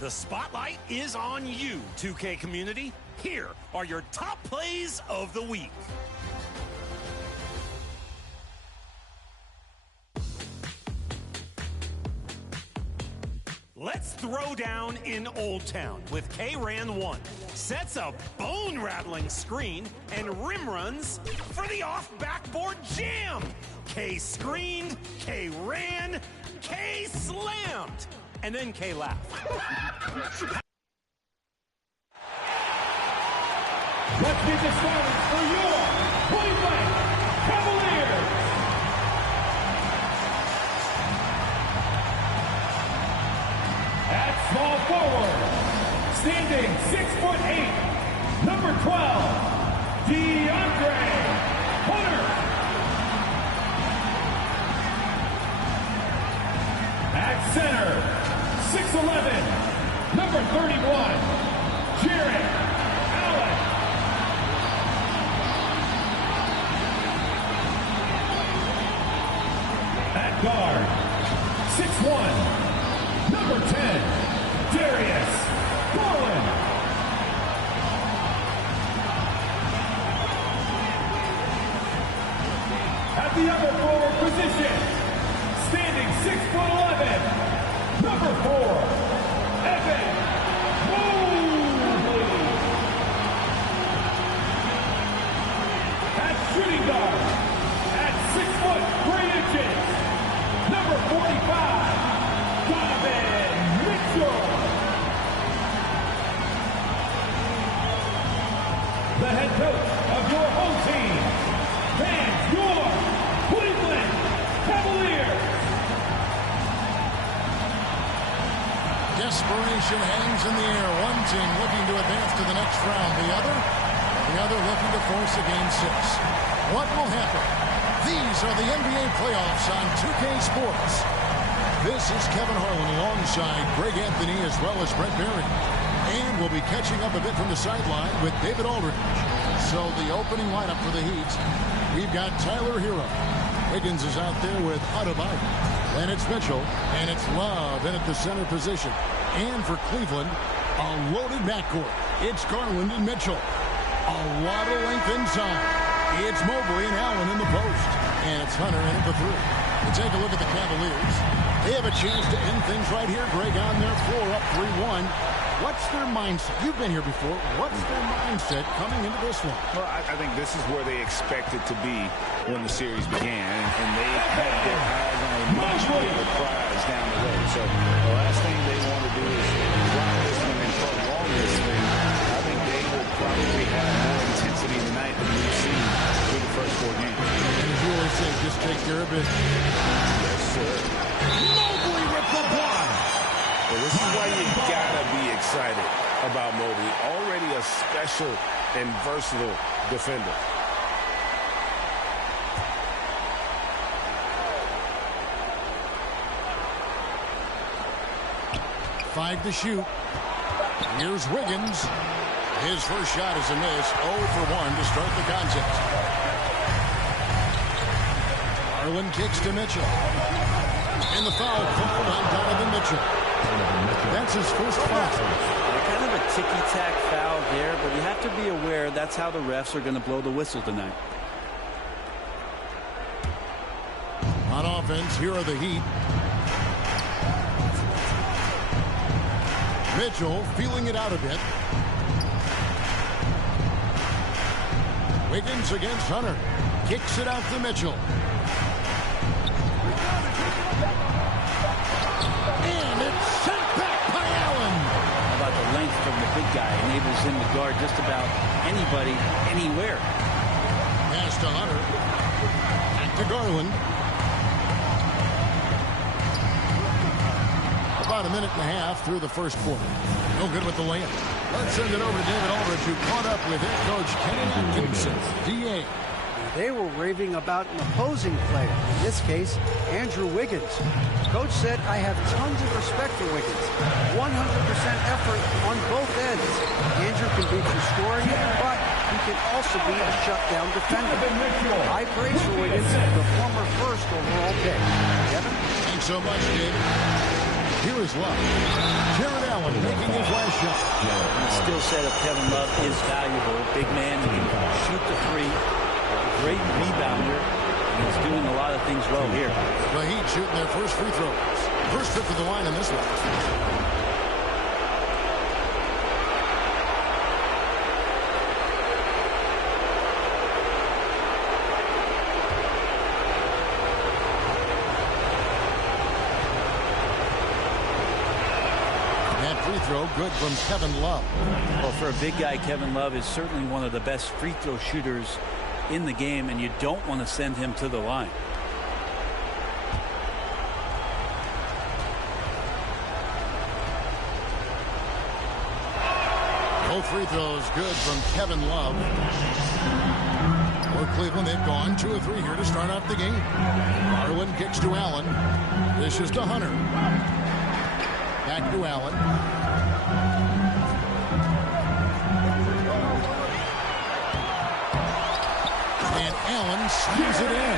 The spotlight is on you, 2K community. Here are your top plays of the week. Let's throw down in Old Town with K-Ran 1. Sets a bone-rattling screen and rim runs for the off-backboard jam. K screened, K ran, K slammed, and then K laughed. Let's get this started for your Cleveland Cavaliers. At small forward, standing 6'8", number 12, DeAndre Hunter. At center, 6'11", number 31, Jared Allen. At guard, 6'1", number 10, Darius Garland. At the other forward position, standing 6'11", number 4, Evan Mobley. At shooting guard, at 6'3", number 45, Donovan Mitchell. The head coach of your home team, and your Cleveland Cavaliers. Desperation hangs in the air. One team looking to advance to the next round. The other looking to force a game 6. What will happen? These are the NBA playoffs on 2K Sports. This is Kevin Harlan alongside Greg Anthony as well as Brett Berry. And we'll be catching up a bit from the sideline with David Aldridge. So the opening lineup for the Heat, we've got Tyler Hero. Wiggins is out there with Adebayo. And it's Mitchell, and it's Love in at the center position. And for Cleveland, a loaded backcourt. It's Garland and Mitchell. A lot of length inside. It's Mobley and Allen in the post. And it's Hunter in at the 3. We take a look at the Cavaliers. They have a chance to end things right here, Greg, on their floor, up 3-1. What's their mindset? You've been here before. What's their mindset coming into this one? Well, I think this is where they expected to be when the series began, and they had their eyes on a much bigger prize down the road. So the last thing they want to do is drop this one and prolong this thing. I think they will probably have more intensity tonight than we've seen through the first 4 games. And as you always say, just take care of business. Yes, sir. Mobley with the block. Well, this is why you gotta be excited about Mobley. Already a special and versatile defender. Five to shoot. Here's Wiggins. His first shot is a miss. 0 for 1 to start the contest. Garland kicks to Mitchell. And the foul called on Donovan Mitchell. That's his first foul. Kind of a ticky-tack foul there, but you have to be aware that's how the refs are going to blow the whistle tonight. On offense, here are the Heat. Mitchell feeling it out a bit. Wiggins against Hunter. Kicks it out to Mitchell. And it's sent back by Allen. How about the length from the big guy? Enables him to guard just about anybody, anywhere. Pass to Hunter. Back to Garland. About a minute and a half through the first quarter. No good with the layup. Let's send it over to David Aldridge, who caught up with head coach Kenny Atkinson, DA. They were raving about an opposing player, in this case, Andrew Wiggins. Coach said, I have tons of respect for Wiggins. 100% effort on both ends. Andrew can beat you scoring, but he can also be a shutdown defender. High praise for Wiggins, the former first overall pick. Kevin? Thanks so much, David. Here here is Love. Jared Allen making his last shot. The skill set of Kevin Love is valuable. Big man, he can shoot the three. Great rebounder. He's doing a lot of things well here. The Heat shooting their first free throws. First trip to the line in this one. Free throw good from Kevin Love. Well, for a big guy, Kevin Love is certainly one of the best free throw shooters in the game, and you don't want to send him to the line. Both free throws good from Kevin Love. For Cleveland, they've gone 2 of 3 here to start off the game. Garland kicks to Allen. This is to Hunter. Back to Allen. And Allen slams it in.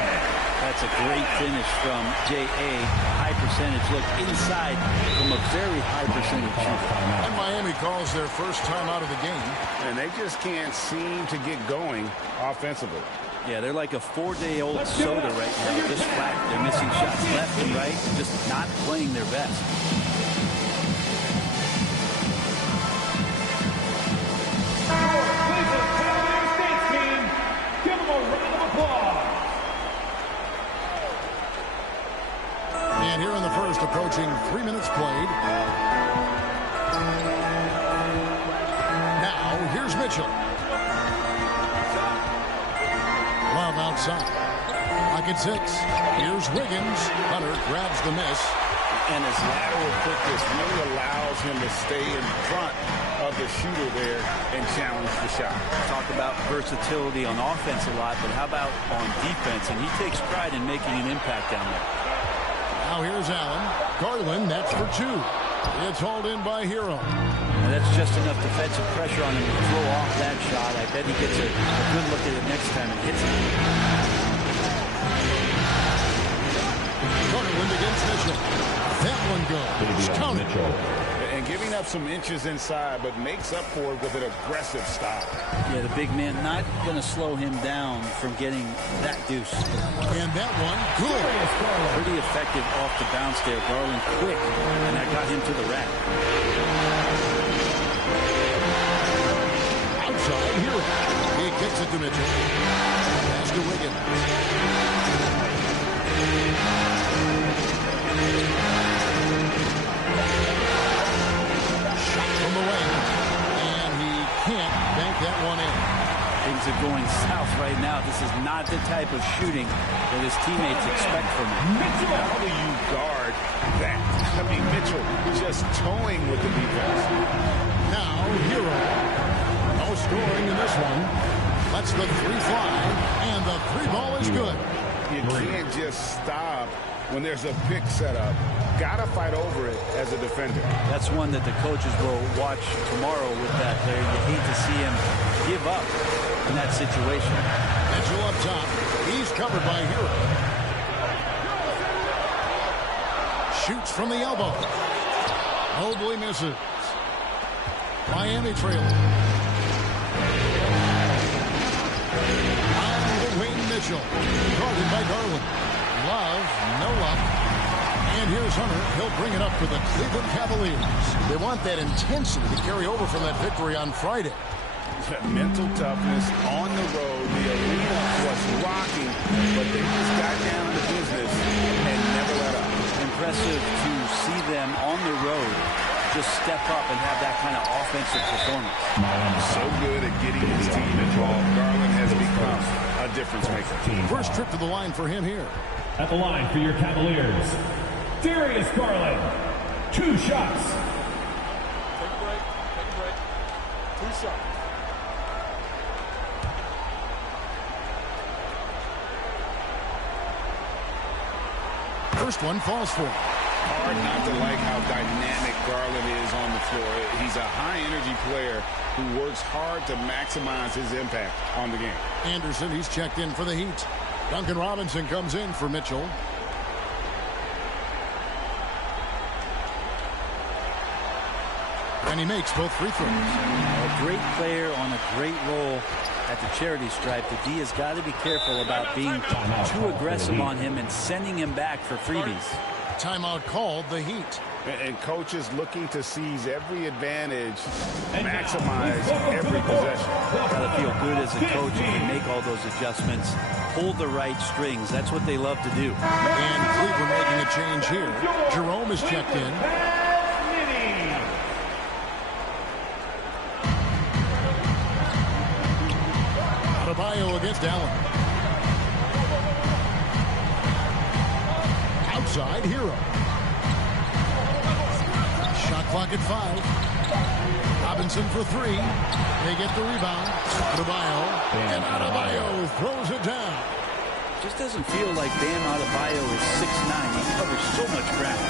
That's a great finish from J.A. High percentage look inside from a very high percentage shooter. And Miami calls their first time out of the game. And they just can't seem to get going offensively. Yeah, they're like a 4-day-old soda right now. Just flat. They're missing shots left and right. Just not playing their best. And here in the first, approaching 3 minutes played. Now, here's Mitchell. Love outside. Pocket 6. Here's Wiggins. Hunter grabs the miss. And his lateral quickness really allows him to stay in front of the shooter there and challenge the shot. Talk about versatility on offense a lot, but how about on defense? And he takes pride in making an impact down there. Now here's Allen. Garland, that's for 2. It's hauled in by Hero. And that's just enough defensive pressure on him to throw off that shot. I bet he gets a good look at it next time and hits it. Garland against Mitchell. That one goes. Count it. And giving up some inches inside, but makes up for it with an aggressive stop. Yeah, the big man not going to slow him down from getting that deuce. And that one, good. Pretty effective off the bounce there. Garland quick, and that got him to the rack. Outside, Hero. He kicks it to Mitchell. Pass to Wiggins. Shot from the wing. And he can't bank that one in. Things are going south right now. This is not the type of shooting that his teammates expect from him. How do you guard that? I mean, Mitchell just toying with the defense. Now, Hero. No scoring in this one. Lets the 3 fly. And the 3 ball is good. You can't just stop when there's a pick set up. Gotta fight over it as a defender. That's one that the coaches will watch tomorrow with that player. You hate to see him give up in that situation. Mitchell up top. He's covered by Hero. Shoots from the elbow. Mobley misses. Miami trailing. Wayne Mitchell, guarded by Garland. Love, no luck. And here's Hunter. He'll bring it up for the Cleveland Cavaliers. They want that intensity to carry over from that victory on Friday. Mental toughness on the road. The arena was rocking, but they just got down to business and never let up. Impressive to see them on the road just step up and have that kind of offensive performance. So good at getting his team involved. Garland has become a difference maker. First trip to the line for him here. At the line for your Cavaliers, Darius Garland. 2 shots. Take a break. 2 shots. First one falls for him. Hard not to like how dynamic Garland is on the floor. He's a high-energy player who works hard to maximize his impact on the game. Anderson, he's checked in for the Heat. Duncan Robinson comes in for Mitchell. and he makes both free throws. A great player on a great role at the charity stripe. The D has got to be careful about being too aggressive on him and sending him back for freebies. Timeout called, the Heat. And coaches looking to seize every advantage, maximize every possession. Got to feel good as a coach if you make all those adjustments. Hold the right strings. That's what they love to do. And Cleveland making a change here. Jerome is checked in. Adebayo against Allen. Outside, Hero. Shot clock at 5. Robinson for 3. They get the rebound. Adebayo. And Adebayo throws it down. Just doesn't feel like Bam Adebayo is 6'9". He covers so much ground.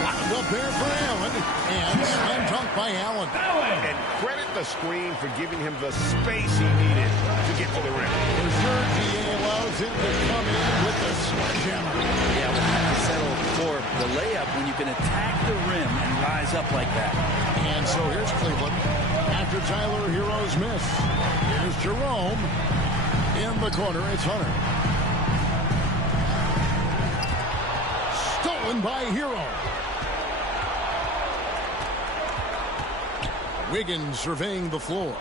Wound up there for Allen. And slam dunk by Allen. And credit the screen for giving him the space he needed to get to the rim. For sure, GA allows him to come in with the sledgehammer. Yeah, we'll have to settle for the layup when you can attack the rim and rise up like that. And so here's Cleveland. After Tyler Hero's miss, here's Jerome. In the corner, it's Hunter. Stolen by Hero. Wiggins surveying the floor.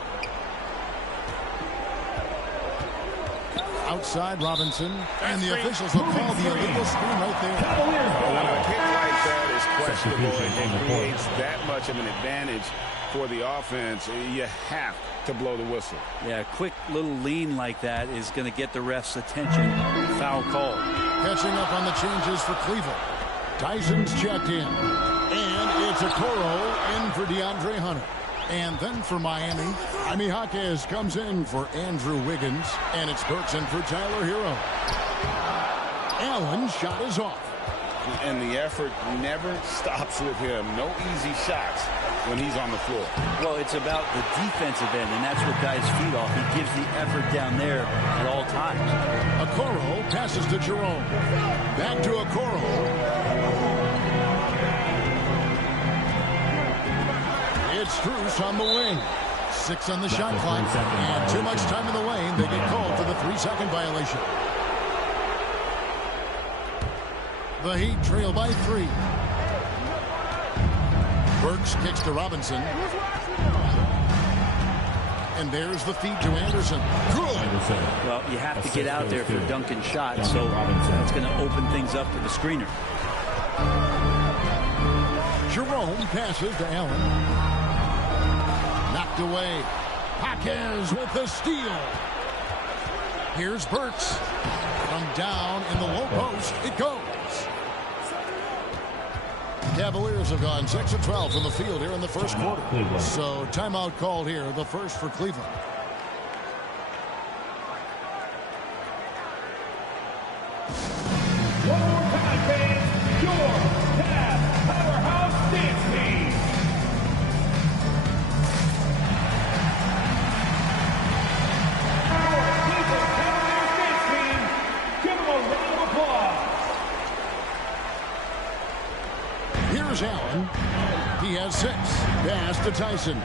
Outside Robinson. And the officials will call the illegal screen right there. When a hit like that is questionable and creates that much of an advantage for the offense, you have to blow the whistle. Yeah, a quick little lean like that is going to get the ref's attention. Foul call. Catching up on the changes for Cleveland. Tyson's checked in. And it's Okoro in for DeAndre Hunter. And then for Miami, Jaime Jaquez comes in for Andrew Wiggins. And it's Burks in for Tyler Hero. Allen's shot is off. And the effort never stops with him. No easy shots when he's on the floor. Well, it's about the defensive end, and that's what guys feed off. He gives the effort down there at all times. Okoro passes to Jerome. Back to Okoro. It's Strus on the wing. 6 on the shot clock. And too much time in the lane. They get called for the 3-second violation. The Heat trail by 3. Burks kicks to Robinson. And there's the feed to Anderson. Good. Well, you have to get out there for dunking shots, so that's going to open things up to the screener. Jerome passes to Allen. Knocked away. Jaquez with the steal. Here's Burks. From down in the low post, it goes. Cavaliers have gone 6 of 12 from the field here in the first quarter. So timeout called here, the first for Cleveland. One more time, fans. Your Cavs Powerhouse Dance Team. Our Cleveland Cavaliers Dance Team. Give them a round of applause. Here's Allen. He has 6. Pass to Tyson.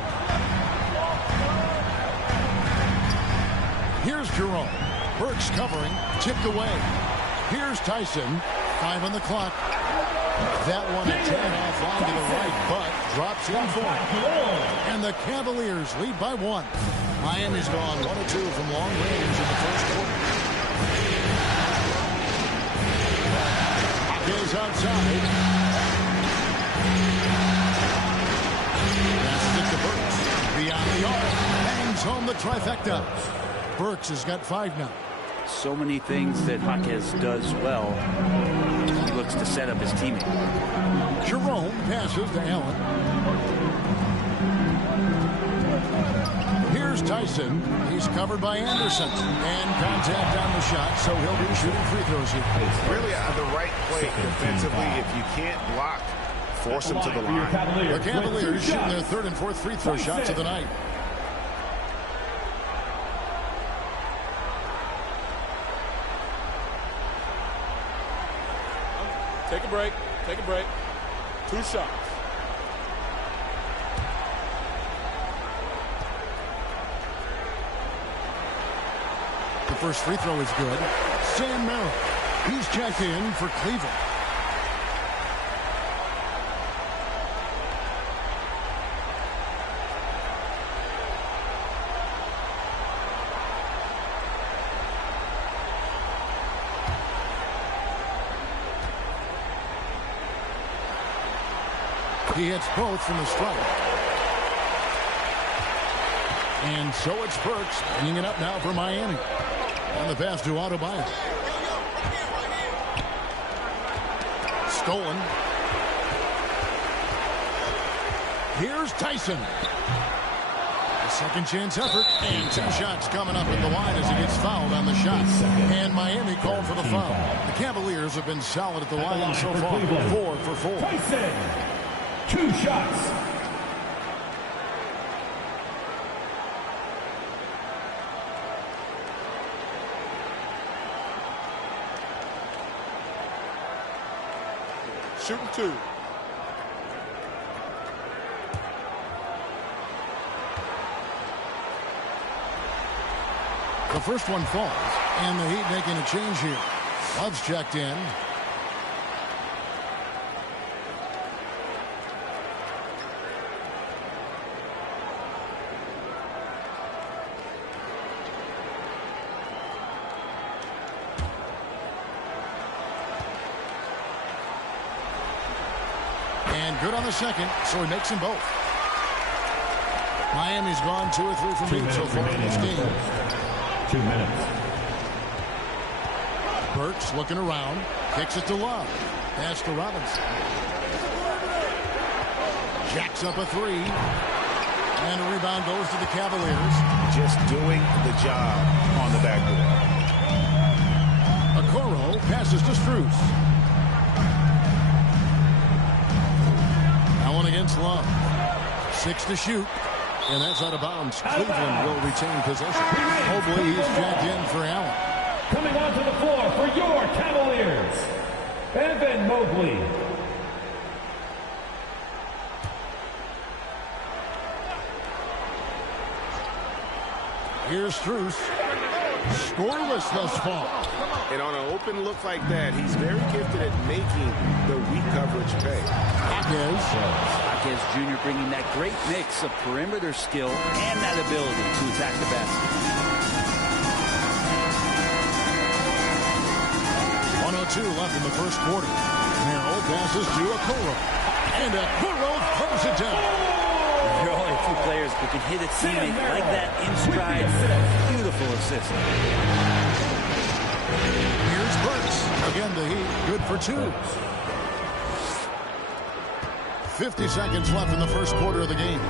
Here's Jerome. Burks covering. Tipped away. Here's Tyson. 5 on the clock. That one a turn-off line to the right, but drops in for it. And the Cavaliers lead by 1. Miami's gone 1 of 2 from long range in the first quarter. Is outside. Passes it to Burks. Beyond the arc. Hangs home the trifecta. Burks has got 5 now. So many things that Jaquez does well. He looks to set up his teammate. Jerome passes to Allen. Here's Tyson. He's covered by Anderson. And contact on the shot, so he'll be shooting free throws here. Really the right play defensively. If you can't block, force them to the line. The Cavaliers shooting their 3rd and 4th free throw shots of the night. Take a break. Take a break. 2 shots. The first free throw is good. Sam Merrill, he's checked in for Cleveland. He hits both from the stripe. And so it's Burks bringing it up now for Miami. On the pass to Adebayo. Stolen. Here's Tyson. A second chance effort. And 2 shots coming up at the line as he gets fouled on the shot. And Miami called for the foul. The Cavaliers have been solid at the line so far. 4 for 4. Tyson, 2 shots. Shooting 2. The first one falls, and the Heat making a change here. Love's checked in. And good on the second, so he makes them both. Miami's gone 2 or 3 from deep so far in this game. 2 minutes. Burks looking around, kicks it to Love. Pass to Robinson. Jacks up a 3. And a rebound goes to the Cavaliers. Just doing the job on the backboard. Okoro passes to Strus. That one against Love. 6 to shoot. And that's out of bounds. Cleveland will retain possession. Hopefully he's jacked in for Allen. Coming onto the floor for your Cavaliers, Evan Mobley. Here's Strus. Scoreless thus far. And on an open look like that, he's very gifted at making the weak coverage pay. Hawkins Jr. bringing that great mix of perimeter skill and that ability to attack the basket. 1:02 left in the first quarter. Merrill passes to Okoro. And Okoro throws it down. There are only 2 players who can hit a teammate like that in stride. Beautiful assist. Here's Burks. Again, the Heat good for 2. 50 seconds left in the first quarter of the game.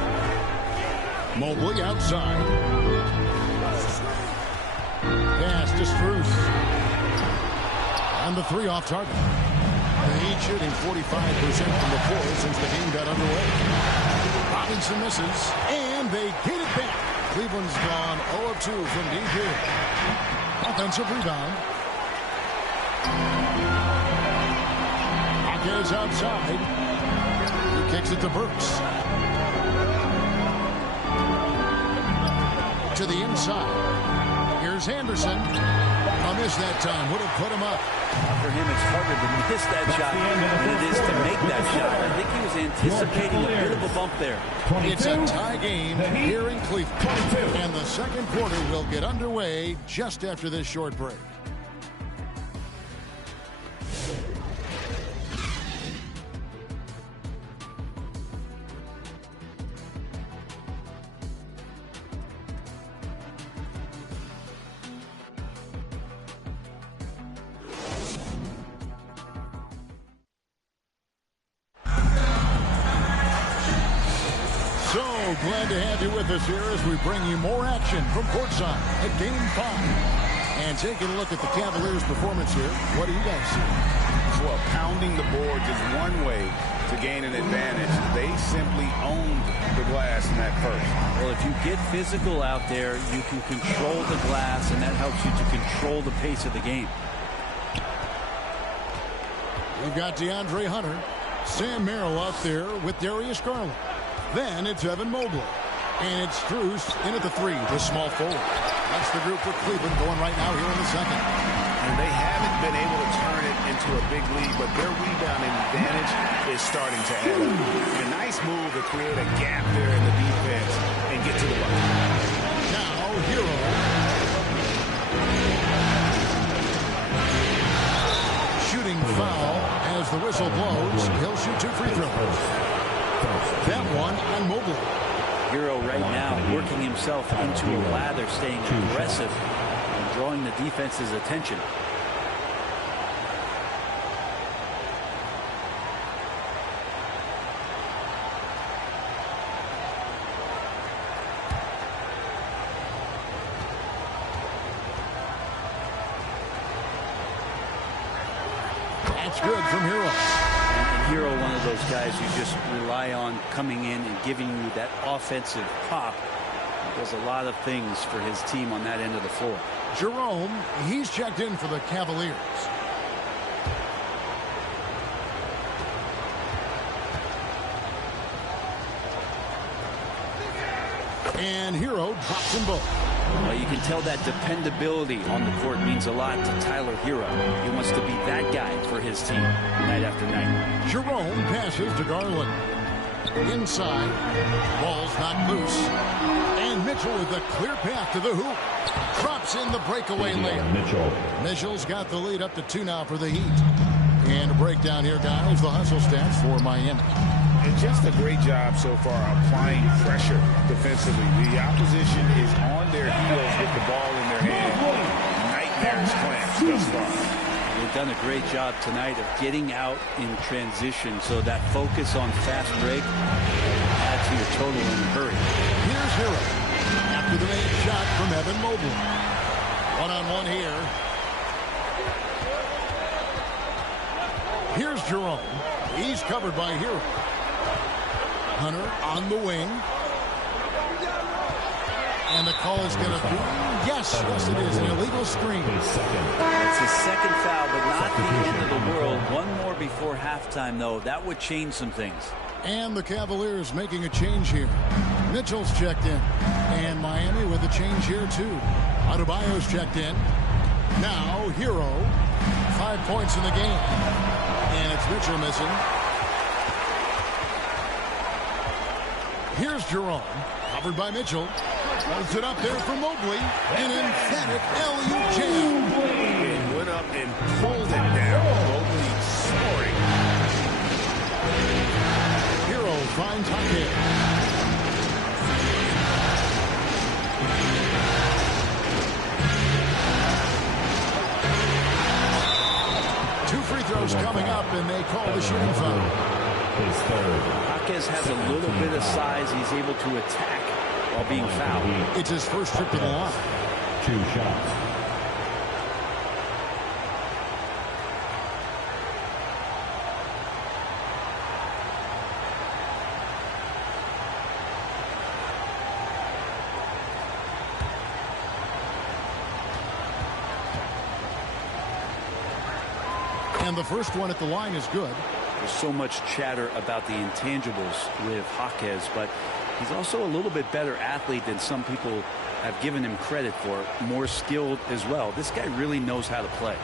Mobley outside. Pass to Strus. And the 3 off target. The Heat shooting 45% from the floor since the game got underway. Robinson misses, and they get it back. Cleveland's gone 0 of 2 from deep here. Offensive rebound. Hawkins outside. He kicks it to Burks. To the inside. Here's Anderson. A miss that time. Would have put him up. For him, it's harder to miss that shot than it is to make that shot. I think he was anticipating a bit of a bump there. It's a tie game here in Cleveland. And the second quarter will get underway just after this short break. Glad to have you with us here as we bring you more action from courtside at Game 5. And taking a look at the Cavaliers' performance here, what do you guys see? Well, pounding the boards is one way to gain an advantage. They simply owned the glass in that first. Well, if you get physical out there, you can control the glass, and that helps you to control the pace of the game. We've got DeAndre Hunter. Sam Merrill out there with Darius Garland. Then it's Evan Mobley. And it's Strus in at the 3, the small forward. That's the group for Cleveland going right now here in the second. And they haven't been able to turn it into a big lead, but their rebounding advantage is starting to add up. A nice move to create a gap there in the defense and get to the bucket. Now, Hero. Shooting foul as the whistle blows. He'll shoot 2 free throws. That one on Mobley. Hero right now working himself into a lather, staying aggressive and drawing the defense's attention. That's good from Hero. Hero, one of those guys you just rely on coming in and giving you that offensive pop. He does a lot of things for his team on that end of the floor. Jerome, he's checked in for the Cavaliers. And Hero drops them both. Well, you can tell that dependability on the court means a lot to Tyler Hero. He wants to be that guy for his team night after night. Jerome passes to Garland. Inside. Ball's not loose. And Mitchell with a clear path to the hoop. Drops in the breakaway layup. Mitchell's got the lead up to 2 now for the Heat. And a breakdown here, guys. The hustle stats for Miami. And just a great job so far applying pressure defensively. The opposition is on their heels with the ball in their hand. Nightmares clamps thus far. They've done a great job tonight of getting out in transition, so that focus on fast break adds to your total in a hurry. Here's Hero after the main shot from Evan Mobley. One-on-one here. Here's Jerome. He's covered by Hero. Hunter on the wing. And the call is going to be, yes, it is, an illegal screen. It's his second foul, but not the end of the world. One more before halftime, though. That would change some things. And the Cavaliers making a change here. Mitchell's checked in. And Miami with a change here, too. Adebayo's checked in. Now, Hero. 5 points in the game. And it's Mitchell missing. Here's Jerome, covered by Mitchell. Holds it up there for Mobley. An emphatic alley-oop jam. And went up and pulled it down. Mobley scoring. Hero finds Hackett. Two free throws coming up, and they call the shooting foul. Jaquez has a little bit of size. He's able to attack while being fouled. It's his first trip to the line. 2 shots. And the first one at the line is good. There's so much chatter about the intangibles with Jaquez, but he's also a little bit better athlete than some people have given him credit for. More skilled as well. This guy really knows how to play.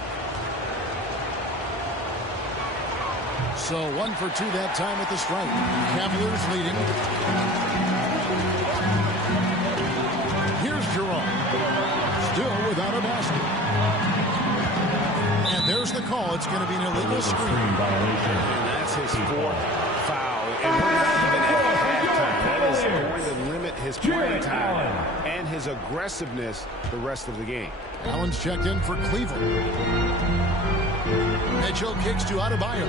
So 1 for 2 that time at the stripe. Cavaliers leading. Here's Jerome. Still without a basket. And there's the call. It's going to be an illegal screen. And that's his 4th foul. And we're not even at halftime. That is going to limit his playing time and his aggressiveness the rest of the game. Allen's checked in for Cleveland. Mitchell kicks to Adebayo.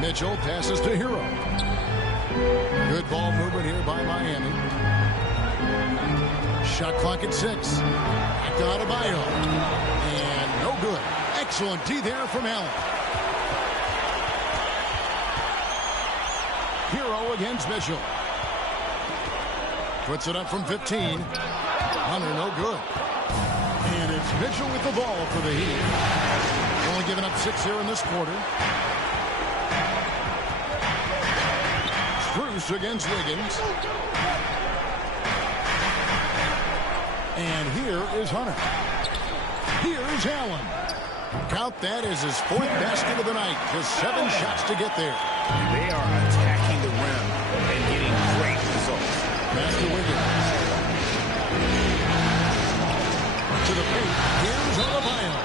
Mitchell passes to Hero. Good ball movement here by Miami. Shot clock at 6. Back to Adebayo. And no good. Excellent D there from Allen. Hero against Mitchell. Puts it up from 15. Hunter, no good. And it's Mitchell with the ball for the Heat. Only giving up 6 here in this quarter. loose against Wiggins. And here is Hunter. Here's Allen. Count that as his 4th basket of the night. Just 7 shots to get there. They are attacking the rim and getting great results. Pass to Wiggins. To the paint. Here's Adebayo.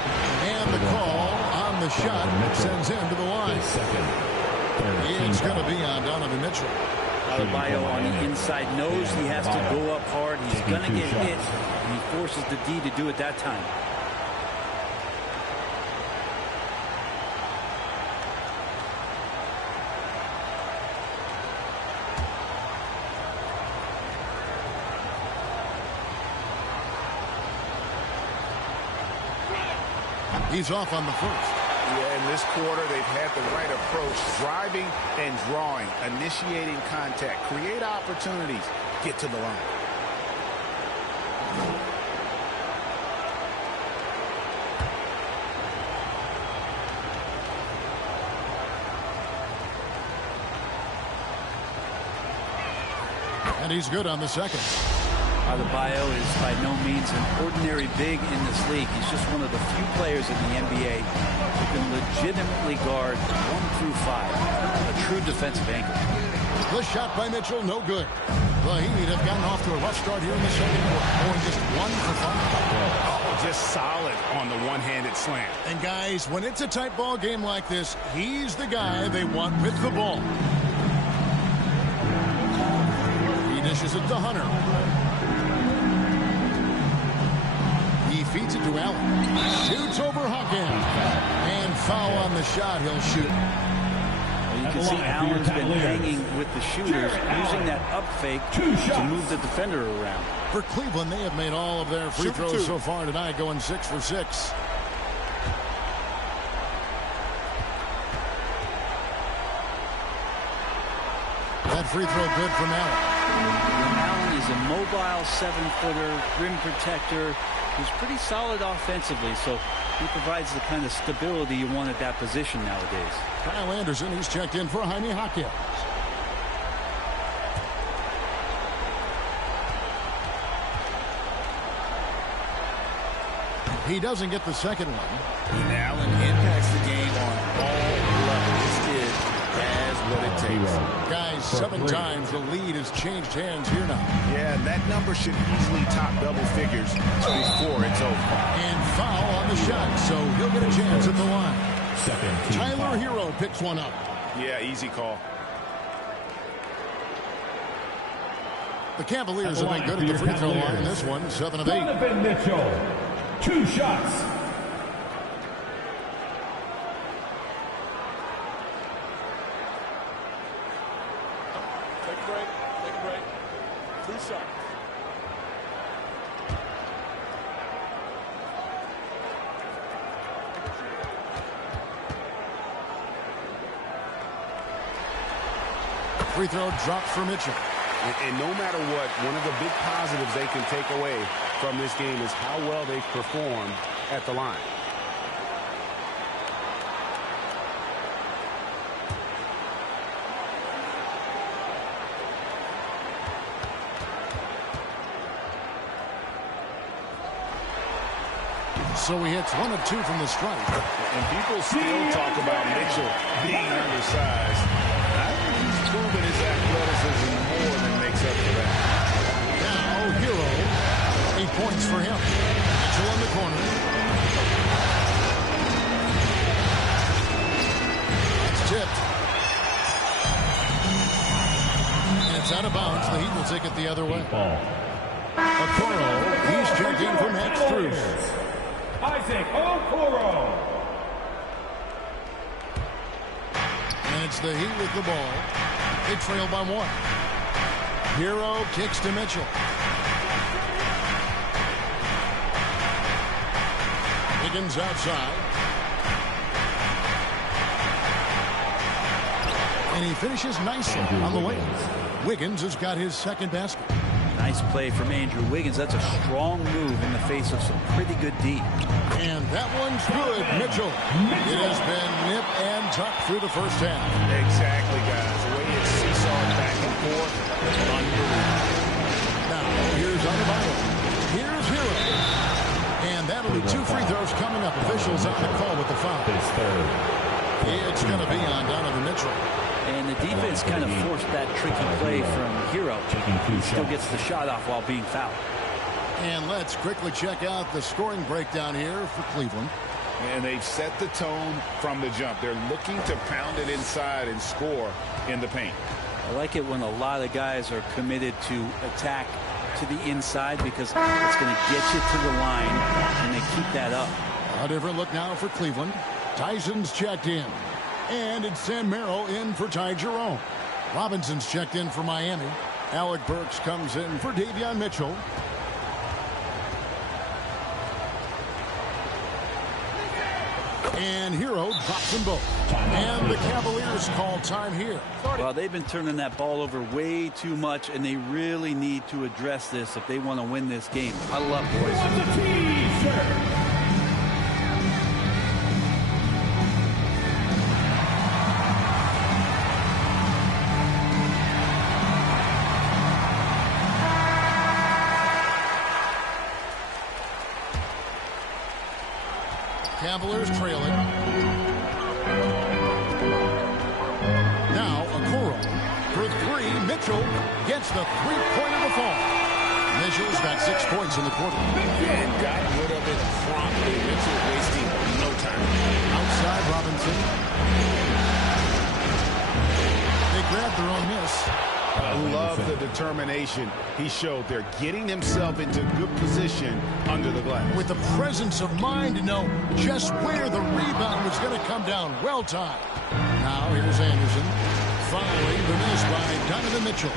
And the call on the shot sends him to the line. It's going to be on Donovan Mitchell. Adebayo on the inside knows he has to go up hard. He's going to get hit. He forces the D to do it that time. He's off on the first. Yeah, in this quarter, they've had the right approach. Driving and drawing, initiating contact, create opportunities, get to the line. And he's good on the second. Adebayo is by no means an ordinary big in this league. He's just one of the few players in the NBA who can legitimately guard 1 through 5. A true defensive anchor. The shot by Mitchell, no good. The Heat have gotten off to a rough start here in the second quarter. Going just 1 for 5. Oh, just solid on the one-handed slam. And guys, when it's a tight ball game like this, he's the guy they want with the ball. He dishes it to Hunter. He feeds it to Allen. Shoots over Hawkins. And foul on the shot. He'll shoot. Well, you can see Allen's been hanging with the shooters, using that up fake to move the defender around. For Cleveland, they have made all of their free throws so far tonight, going 6 for 6. That free throw good from Allen. Allen is a mobile 7-footer, rim protector. He's pretty solid offensively, so he provides the kind of stability you want at that position nowadays. Kyle Anderson, he's checked in for Jaime Hawkins. He doesn't get the second one. And Allen impacts the game on all levels. This kid has what it takes. Guys, 7 times the lead has changed hands here now. Yeah, that number should easily top double figures before it's over. And foul on the shot, so he'll get a chance at the line. Tyler Hero picks one up. Yeah, easy call. The Cavaliers have been good at the free throw line in this one, 7 of 8. Donovan Mitchell, 2 shots. Take a break. Take a break. 2 shots. Free throw dropped for Mitchell. And no matter what, one of the big positives they can take away from this game is how well they've performed at the line. So he hits 1 of 2 from the stripe. And people still talk about Mitchell being undersized. I think he's proven his athleticism more than makes up for that. Now, Hero, 8 points for him. Mitchell in the corner. It's tipped. And it's out of bounds. The Heat will take it the other way. Okoro, he's checked in for Max Strus. Isaac Okoro. And it's the Heat with the ball. They trail by 1. Hero kicks to Mitchell. Wiggins outside. And he finishes nicely on the way. Wiggins has got his second basket. Nice play from Andrew Wiggins. That's a strong move in the face of some pretty good D. And that one's good, Mitchell. It has been nip and tuck through the first half. Exactly, guys. The way it's seesawed back and score, unbelievable. Now, here's Adebayo. Here's Hero. And that'll be 2 free throws coming up. Officials on the call with the foul. It's going to be on Donovan Mitchell. And the defense kind of forced that tricky play from Hero. He still gets the shot off while being fouled. And let's quickly check out the scoring breakdown here for Cleveland. And they've set the tone from the jump. They're looking to pound it inside and score in the paint. I like it when a lot of guys are committed to attack to the inside because it's going to get you to the line, and they keep that up. A different look now for Cleveland. Tyson's checked in. And it's Sam Merrill in for Ty Jerome. Robinson's checked in for Miami. Alec Burks comes in for Davion Mitchell. And Hero drops them both. And the Cavaliers call time here. Well, they've been turning that ball over way too much, and they really need to address this if they want to win this game. Huddle up, boys. Cavaliers trail it. Now Okoro for 3. Mitchell gets the three-pointer to fall. Mitchell's got 6 points in the quarter. And got rid of it promptly. Mitchell wasting no time. Outside Robinson. They grabbed their own miss. I love the determination he showed there, getting himself into good position under the glass. With the presence of mind to know just where the rebound was going to come down. Well timed. Now here's Anderson following the miss by Donovan Mitchell.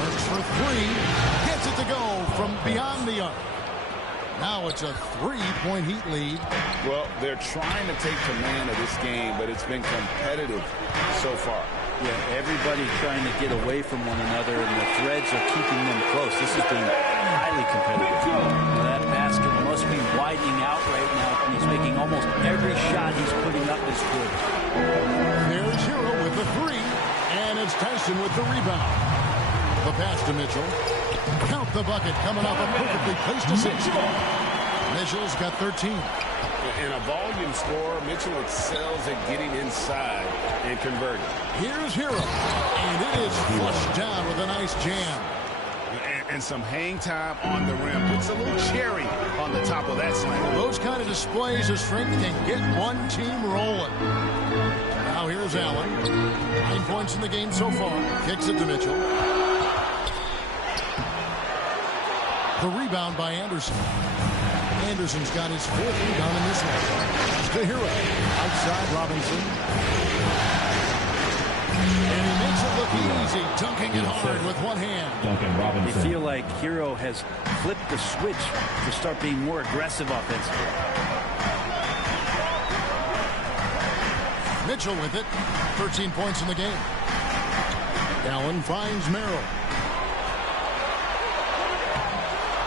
Works for 3. Gets it to go from beyond the arc. Now it's a 3-point Heat lead. Well, they're trying to take command of this game, but it's been competitive so far. Yeah, everybody trying to get away from one another, and the threads are keeping them close. This has been highly competitive. That basket must be widening out right now, and he's making almost every shot he's putting up is good. There's Hero with the 3, and it's Tyson with the rebound. The pass to Mitchell. Count the bucket coming off a perfectly placed assist. Mitchell's got 13. In a volume score, Mitchell excels at getting inside and converting. Here's Hero, and it is flushed down with a nice jam. And some hang time on the rim. Puts a little cherry on the top of that slam. Those kind of displays of strength can get one team rolling. Now here's Allen. 9 points in the game so far. Kicks it to Mitchell. The rebound by Anderson. Anderson's got his 4th rebound in this one. Pass to Hero. Outside Robinson. And he makes it look easy, dunking it hard with one hand. You feel like Hero has flipped the switch to start being more aggressive offensively. Mitchell with it. 13 points in the game. Allen finds Merrill.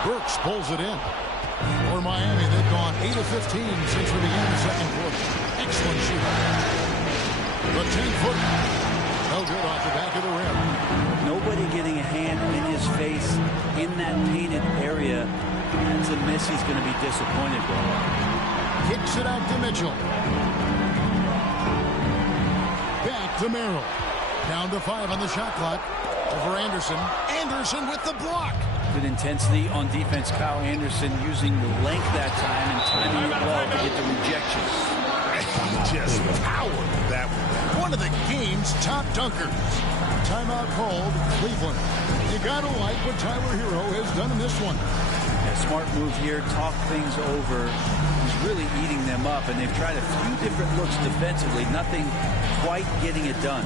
Burks pulls it in. For Miami, they've gone 8 of 15 since we began the second quarter. Excellent shooting. The 10-footer. No good off the back of the rim. Nobody getting a hand in his face in that painted area. That's a miss he's going to be disappointed with. Kicks it out to Mitchell. Back to Merrill. Down to 5 on the shot clock. Over Anderson. Anderson with the block. Good intensity on defense. Kyle Anderson using the length that time and timing it well to get the rejection. He just powered that one. One of the game's top dunkers. Timeout called Cleveland. You gotta like what Tyler Hero has done in this one. A smart move here. Talk things over. He's really eating them up, and they've tried a few different looks defensively. Nothing quite getting it done.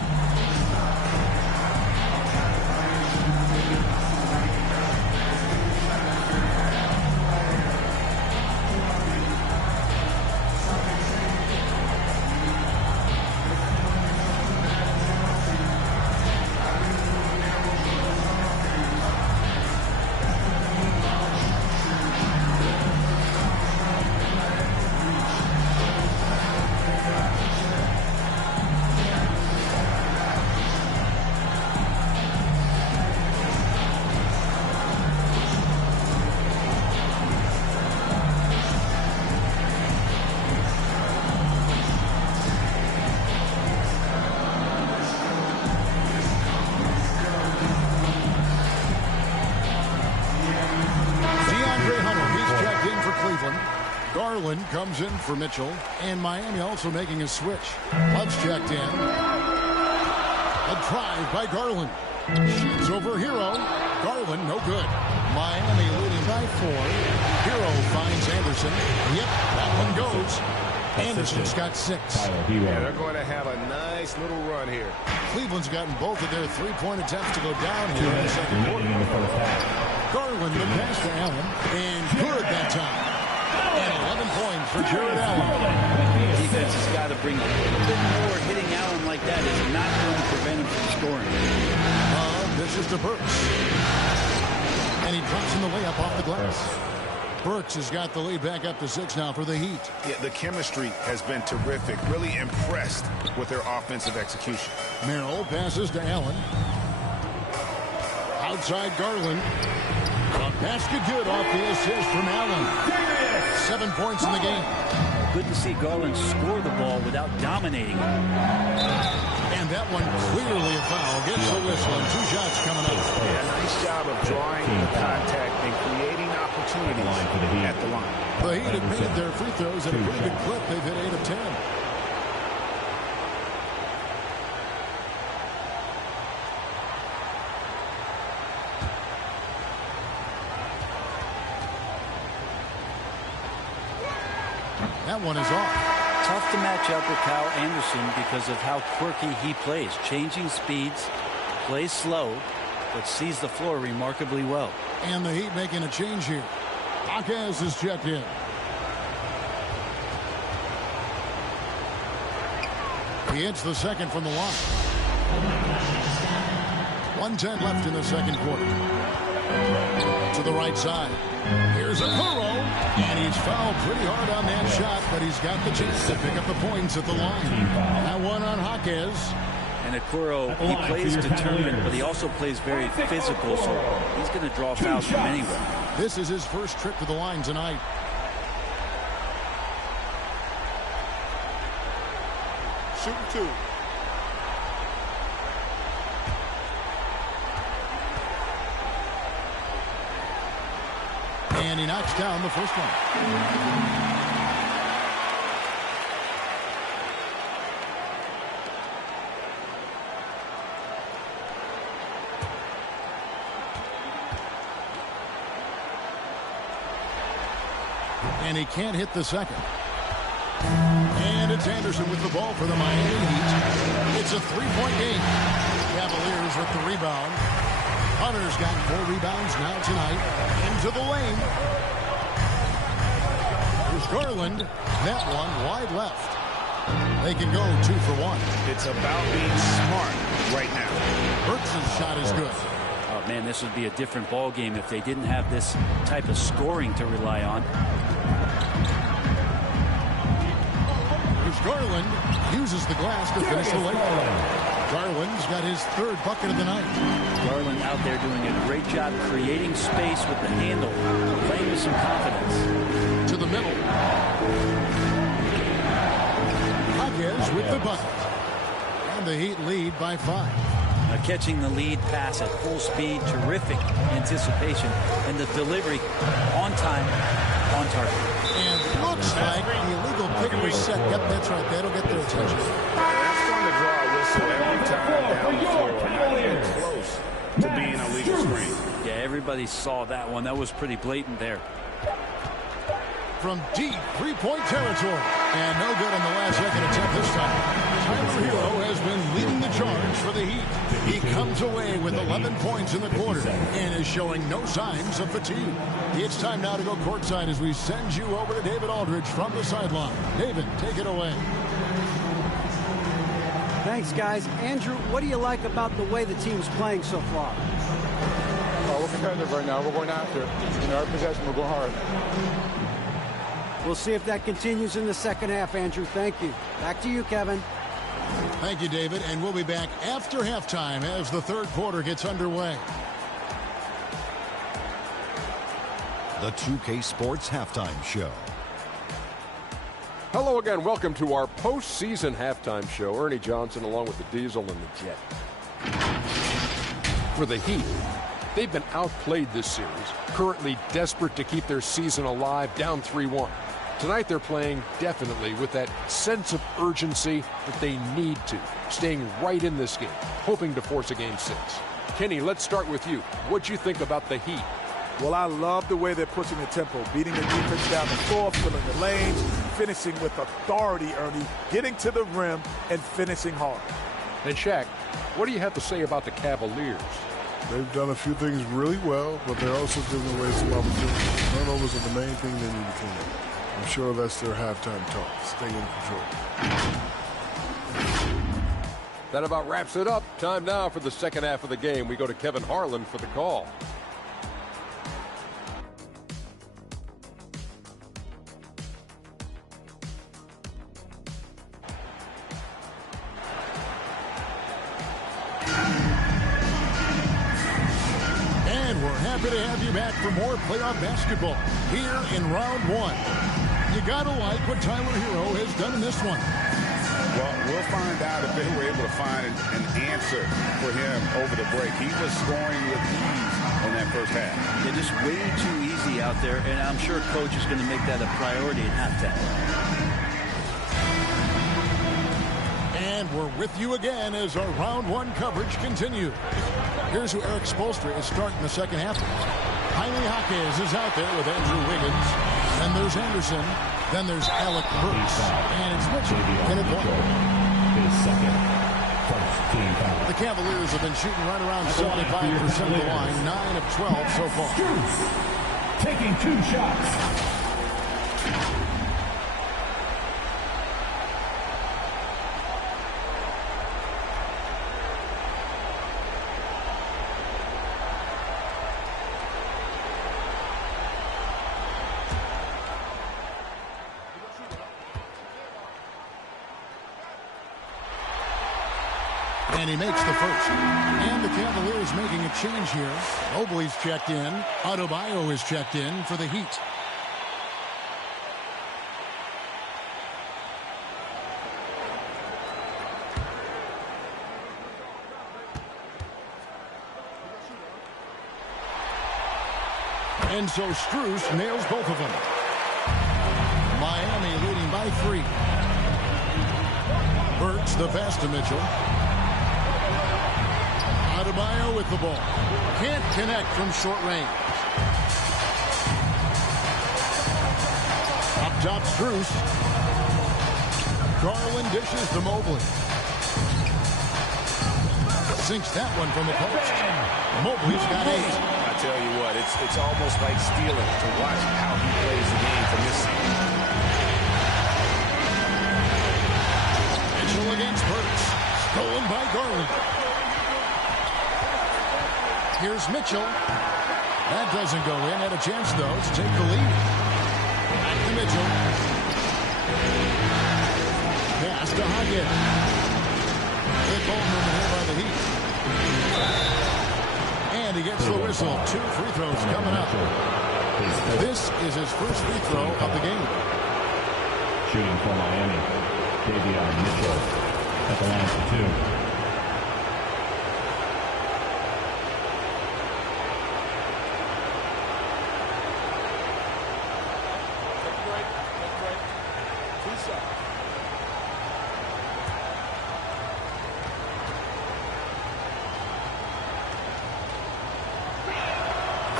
Garland comes in for Mitchell, and Miami also making a switch. Love's checked in. A drive by Garland. Shoots over Hero. Garland, no good. Miami leading by 4. Hero finds Anderson. Yep, that one goes. Anderson's got 6. Yeah, they're going to have a nice little run here. Cleveland's gotten both of their three-point attempts to go down here in the second quarter. Garland, the pass to Allen, and good that time. And 11 points for Jared Allen. Defense has got to bring a little bit more. Hitting Allen like that is not going to prevent him from scoring. This is to Burks. And he drops in the layup off the glass. Burks has got the lead back up to 6 now for the Heat. Yeah, the chemistry has been terrific. Really impressed with their offensive execution. Merrill passes to Allen. Outside Garland. A basket good off the assist from Allen. 7 points in the game. Good to see Garland score the ball without dominating it. And that one clearly a foul. Gets the whistle and 2 shots coming up. Yeah, nice job of drawing the contact and creating opportunities at the line. The Heat have made their free throws at a pretty good clip. They've hit 8 of 10. That one is off. Tough to match up with Kyle Anderson because of how quirky he plays. Changing speeds, plays slow, but sees the floor remarkably well. And the Heat making a change here. Hawkes is checked in. He hits the second from the line. 1:10 left in the second quarter. To the right side. Here's a Okoro. And he's fouled pretty hard on that shot, but he's got the chance to pick up the points at the line. That one on Hawkes. And Okoro, he plays determined, but he also plays very physical, so he's going to draw fouls from anywhere. This is his first trip to the line tonight. Shooting 2. And he knocks down the first one. And he can't hit the second. And it's Anderson with the ball for the Miami Heat. It's a 3-point game. Cavaliers with the rebound. Hunter's got 4 rebounds now tonight. Into the lane. There's Garland. That one wide left. They can go 2 for 1. It's about being smart right now. Burks' shot is good. Oh, man, this would be a different ball game if they didn't have this type of scoring to rely on. There's Garland. Uses the glass to finish the layup. Garland's got his 3rd bucket of the night. Garland out there doing a great job creating space with the handle, playing with some confidence. To the middle. Hawkes with the bucket. And the Heat lead by 5. Now catching the lead pass at full speed, terrific anticipation, and the delivery on time, on target. And looks like the illegal pick was set. Yep, that's right. That'll get their attention. That's going to draw a whistle every time down the floor. Not even close to being a legal screen. Yeah, everybody saw that one. That was pretty blatant there. From deep 3-point territory. And no good on the last second attempt this time. Tyler Hero has been leading the charge for the Heat. He comes away with 11 points in the quarter and is showing no signs of fatigue. It's time now to go courtside as we send you over to David Aldridge from the sideline. David, take it away. Thanks, guys. Andrew, what do you like about the way the team's playing so far? We're competitive right now. We're going after it. In our possession, we're going hard. We'll see if that continues in the second half, Andrew. Thank you. Back to you, Kevin. Thank you, David. And we'll be back after halftime as the third quarter gets underway. The 2K Sports Halftime Show. Hello again. Welcome to our postseason halftime show. Ernie Johnson along with the Diesel and the Jet. For the Heat, they've been outplayed this series, currently desperate to keep their season alive, down 3-1. Tonight they're playing definitely with that sense of urgency that they need to, staying right in this game, hoping to force a Game 6. Kenny, let's start with you. What'd you think about the Heat? Well, I love the way they're pushing the tempo, beating the defense down the floor, filling the lanes, finishing with authority, Ernie, getting to the rim and finishing hard. And Shaq, what do you have to say about the Cavaliers? They've done a few things really well, but they're also giving away some opportunities. Turnovers are the main thing they need to clean up. I'm sure that's their halftime talk. Stay in control. That about wraps it up. Time now for the second half of the game. We go to Kevin Harlan for the call. And we're happy to have you back for more playoff basketball here in round one. You gotta like what Tyler Hero has done in this one. Well, we'll find out if they were able to find an answer for him over the break. He was scoring with ease in that first half. Yeah, just way too easy out there, and I'm sure Coach is going to make that a priority at halftime. And we're with you again as our round one coverage continues. Here's who Eric Spoelstra is starting the second half. Jaime Jaquez is out there with Andrew Wiggins. Then there's Anderson. Then there's Alec Burks. And it's Mitchell. Kenneth Walker. The Cavaliers have been shooting right around 75% of the line. 9 of 12 so far. Taking 2 shots. And he makes the first. And the Cavaliers making a change here. Mobley's checked in. Adebayo is checked in for the Heat. And so Strus nails both of them. Miami leading by 3. Burks the pass to Mitchell. Adebayo with the ball. Can't connect from short range. Up top, Strus. Garland dishes to Mobley. Sinks that one from the post. Mobley's got 8. I tell you what, it's almost like stealing to watch how he plays the game from this season. Mitchell against Burks. Stolen by Garland. Here's Mitchell. That doesn't go in. Had a chance, though, to take the lead. Back to Mitchell. Pass to Hagen. Good ball movement here by the Heat. And he gets the whistle. 2 free throws coming up. This is his first free throw of the game. Shooting for Miami. Davion Mitchell at the line for 2.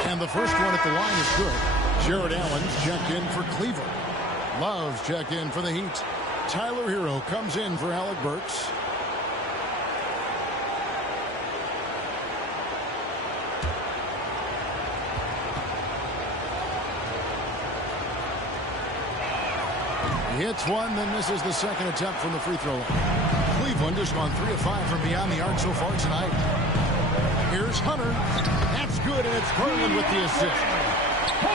And the first one at the line is good. Jared Allen's checked in for Cleveland. Love's checked in for the Heat. Tyler Hero comes in for Alec Burks. He hits one, then misses the second attempt from the free throw line. Cleveland has gone 3 of 5 from beyond the arc so far tonight. Here's Hunter. That's good, and it's Garland with the assist.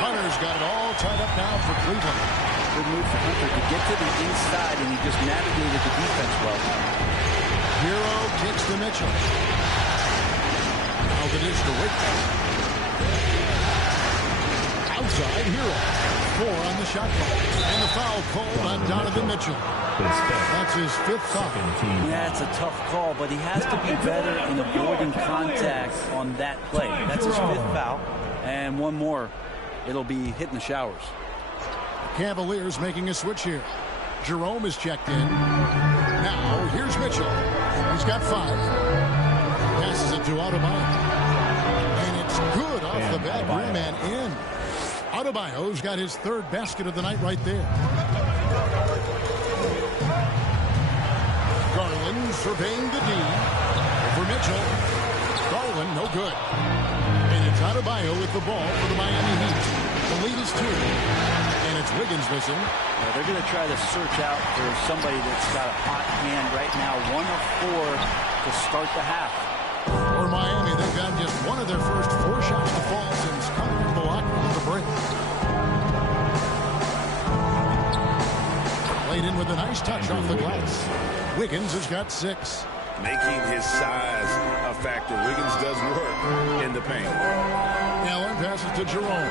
Hunter's got it all tied up now for Cleveland. Good move for Hunter to get to the inside, and he just navigated the defense well. Hero kicks to Mitchell. Now the dish to Wiggins. Outside, Hero. 4 on the shot clock. And the foul called on Donovan Mitchell. That's his 5th foul. Yeah, it's a tough call, but he has to be better in avoiding contact on that play. That's his 5th foul. And one more, it'll be hitting the showers. Cavaliers making a switch here. Jerome is checked in. Now, here's Mitchell. He's got 5. Passes it to Adebayo. And it's good off the back rim and in. Adebayo's got his 3rd basket of the night right there. Garland surveying the D. Over Mitchell. Garland, no good. And it's Adebayo with the ball for the Miami Heat. The lead is 2. And it's Wiggins missing. Yeah, they're going to try to search out for somebody that's got a hot hand right now. 1 of 4 to start the half. For Miami, they've got just one of their first 4 shots to fall since coming into the locker room to break. Played in with a nice touch off the glass. Wiggins has got 6. Making his size a factor. Wiggins does work in the paint. Allen passes to Jerome.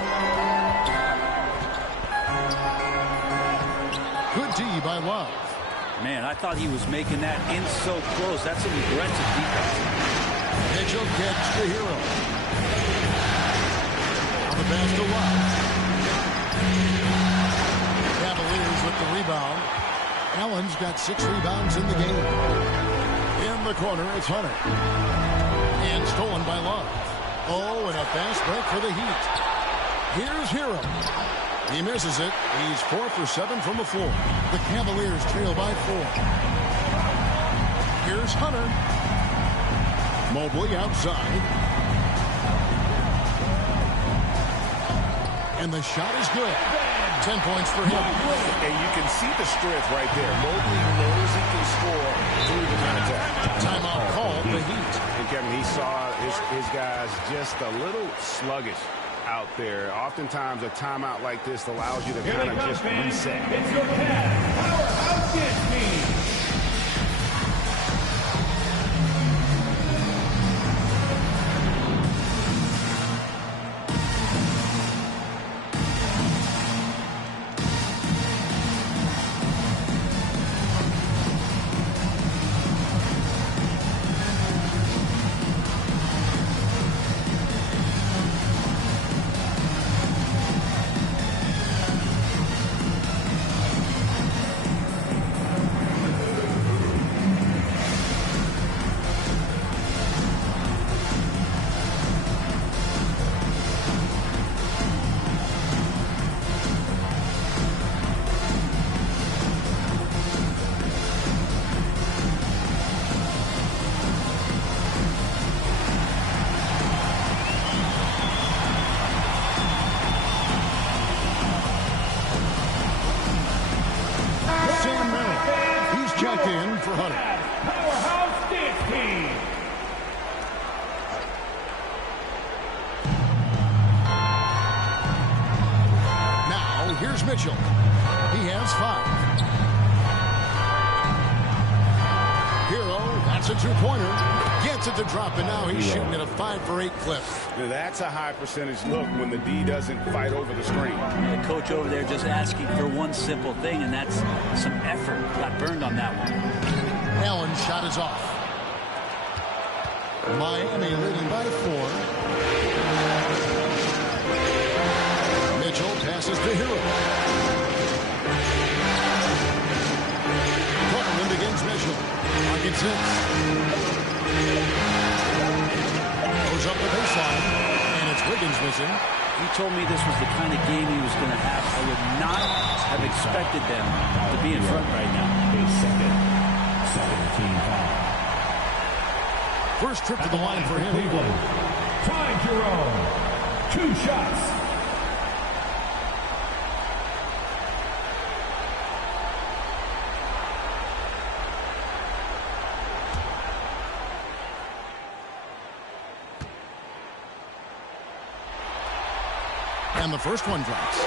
Good D by Love. Man, I thought he was making that in so close. That's an aggressive defense. Mitchell gets the hero. On the pass to Love. Cavaliers with the rebound. Allen's got 6 rebounds in the game. In the corner, it's Hunter. And stolen by Love. Oh, and a fast break for the Heat. Here's Hero. He misses it. He's 4 for 7 from the floor. The Cavaliers trail by 4. Here's Hunter. Mobley outside. And the shot is good. 10 points for him. And you can see the strength right there. Mobley knows he can score through the contact. Timeout called the Heat. And Kevin, he saw his guys just a little sluggish out there. Oftentimes a timeout like this allows you to kind of just reset. It's your Cavs powerhouse dance team. Mitchell. He has 5. Hero, that's a 2-pointer. Gets it to drop, and now he's shooting at a 5 for 8 clip. That's a high percentage look when the D doesn't fight over the screen. The coach over there just asking for one simple thing, and that's some effort. Got burned on that one. Allen's shot is off. Miami leading by 4. Mitchell passes to Hero. Garland against Mitchell. Pocket 6. Goes up the baseline, and it's Wiggins missing. He told me this was the kind of game he was going to have. I would not have expected them to be in front right now. First trip to the line for him. Ty Jerome. 2 shots. And the first one drops.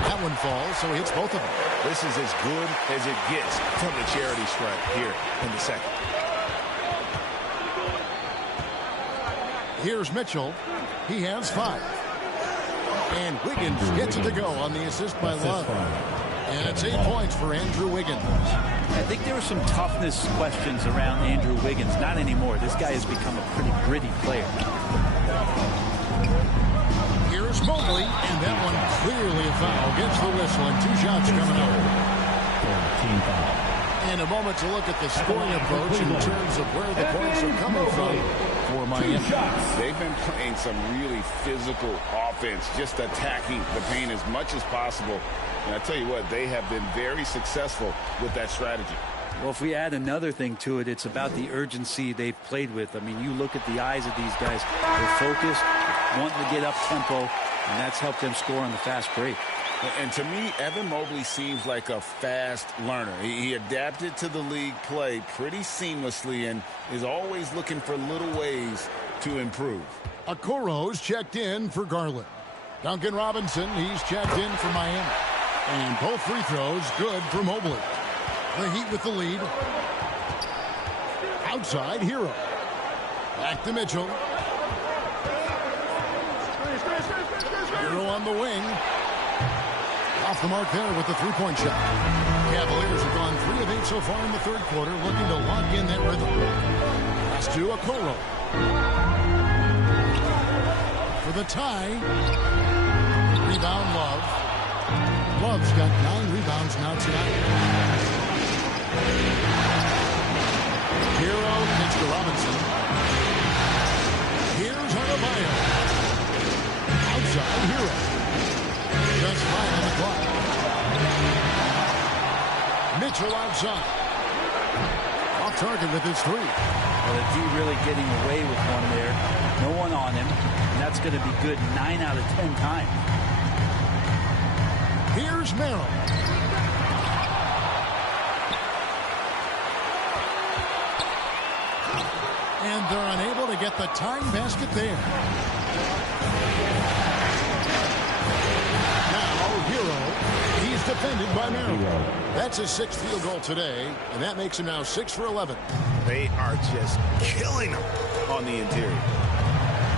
That one falls, so he hits both of them. This is as good as it gets from the charity stripe here in the second. Here's Mitchell. He has 5. And Wiggins gets it to go on the assist by Love. And it's 8 points for Andrew Wiggins. I think there were some toughness questions around Andrew Wiggins. Not anymore. This guy has become a pretty gritty player. Here's Mobley, and that one clearly a foul. Gets the whistle, and 2 shots coming up. Team foul. And a moment to look at the scoring approach in terms of where the points are coming from for Miami. They've been playing some really physical offense, just attacking the paint as much as possible. And I tell you what, they have been very successful with that strategy. Well, if we add another thing to it, it's about the urgency they've played with. I mean, you look at the eyes of these guys. They're focused, wanting to get up tempo, and that's helped them score on the fast break. And to me, Evan Mobley seems like a fast learner. He adapted to the league play pretty seamlessly and is always looking for little ways to improve. Okoro's checked in for Garland. Duncan Robinson, he's checked in for Miami. And both free throws good for Mobley. The Heat with the lead. Outside, Hero. Back to Mitchell. Hero on the wing. Off the mark there with the three-point shot. Cavaliers have gone 3 of 8 so far in the third quarter, looking to lock in that rhythm. Pass to Okoro. For the tie. Rebound, Love. Love's got 9 rebounds now tonight. Hero gets to Robinson. Here's Adebayo. Outside, Hero. Just 5 on the clock. Mitchell outside. Off target with his 3. Well, the D really getting away with one there. No one on him. And that's going to be good 9 out of 10 times. Here's Merrill. And they're unable to get the tying basket there. Hero, he's defended by Merrill. That's his 6th field goal today, and that makes him now 6 for 11. They are just killing him on the interior.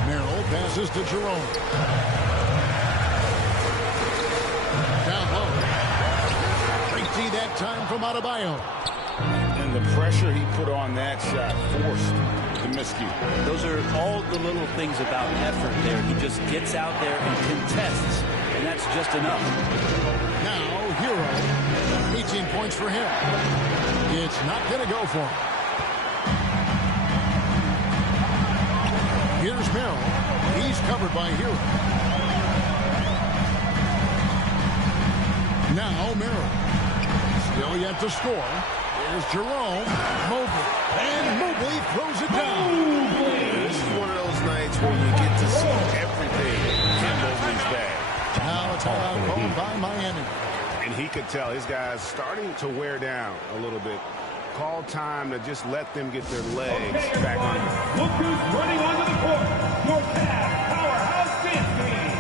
Merrill passes to Jerome. Down low. Great D that time from Adebayo. And the pressure he put on that shot forced the miscue. Those are all the little things about effort there. He just gets out there and contests. And that's just enough. Now, Hero. 18 points for him. It's not going to go for him. Here's Merrill. He's covered by Hero. Now, Merrill. Still yet to score. Here's Jerome. Mobley. And Mobley throws it down. This is one of those nights where you get to see everything in Mobley's bag. Now a timeout called by Miami. And he could tell his guys starting to wear down a little bit. Call time to just let them get their legs back on. Look who's running onto the court. Your Cavs powerhouse dance team.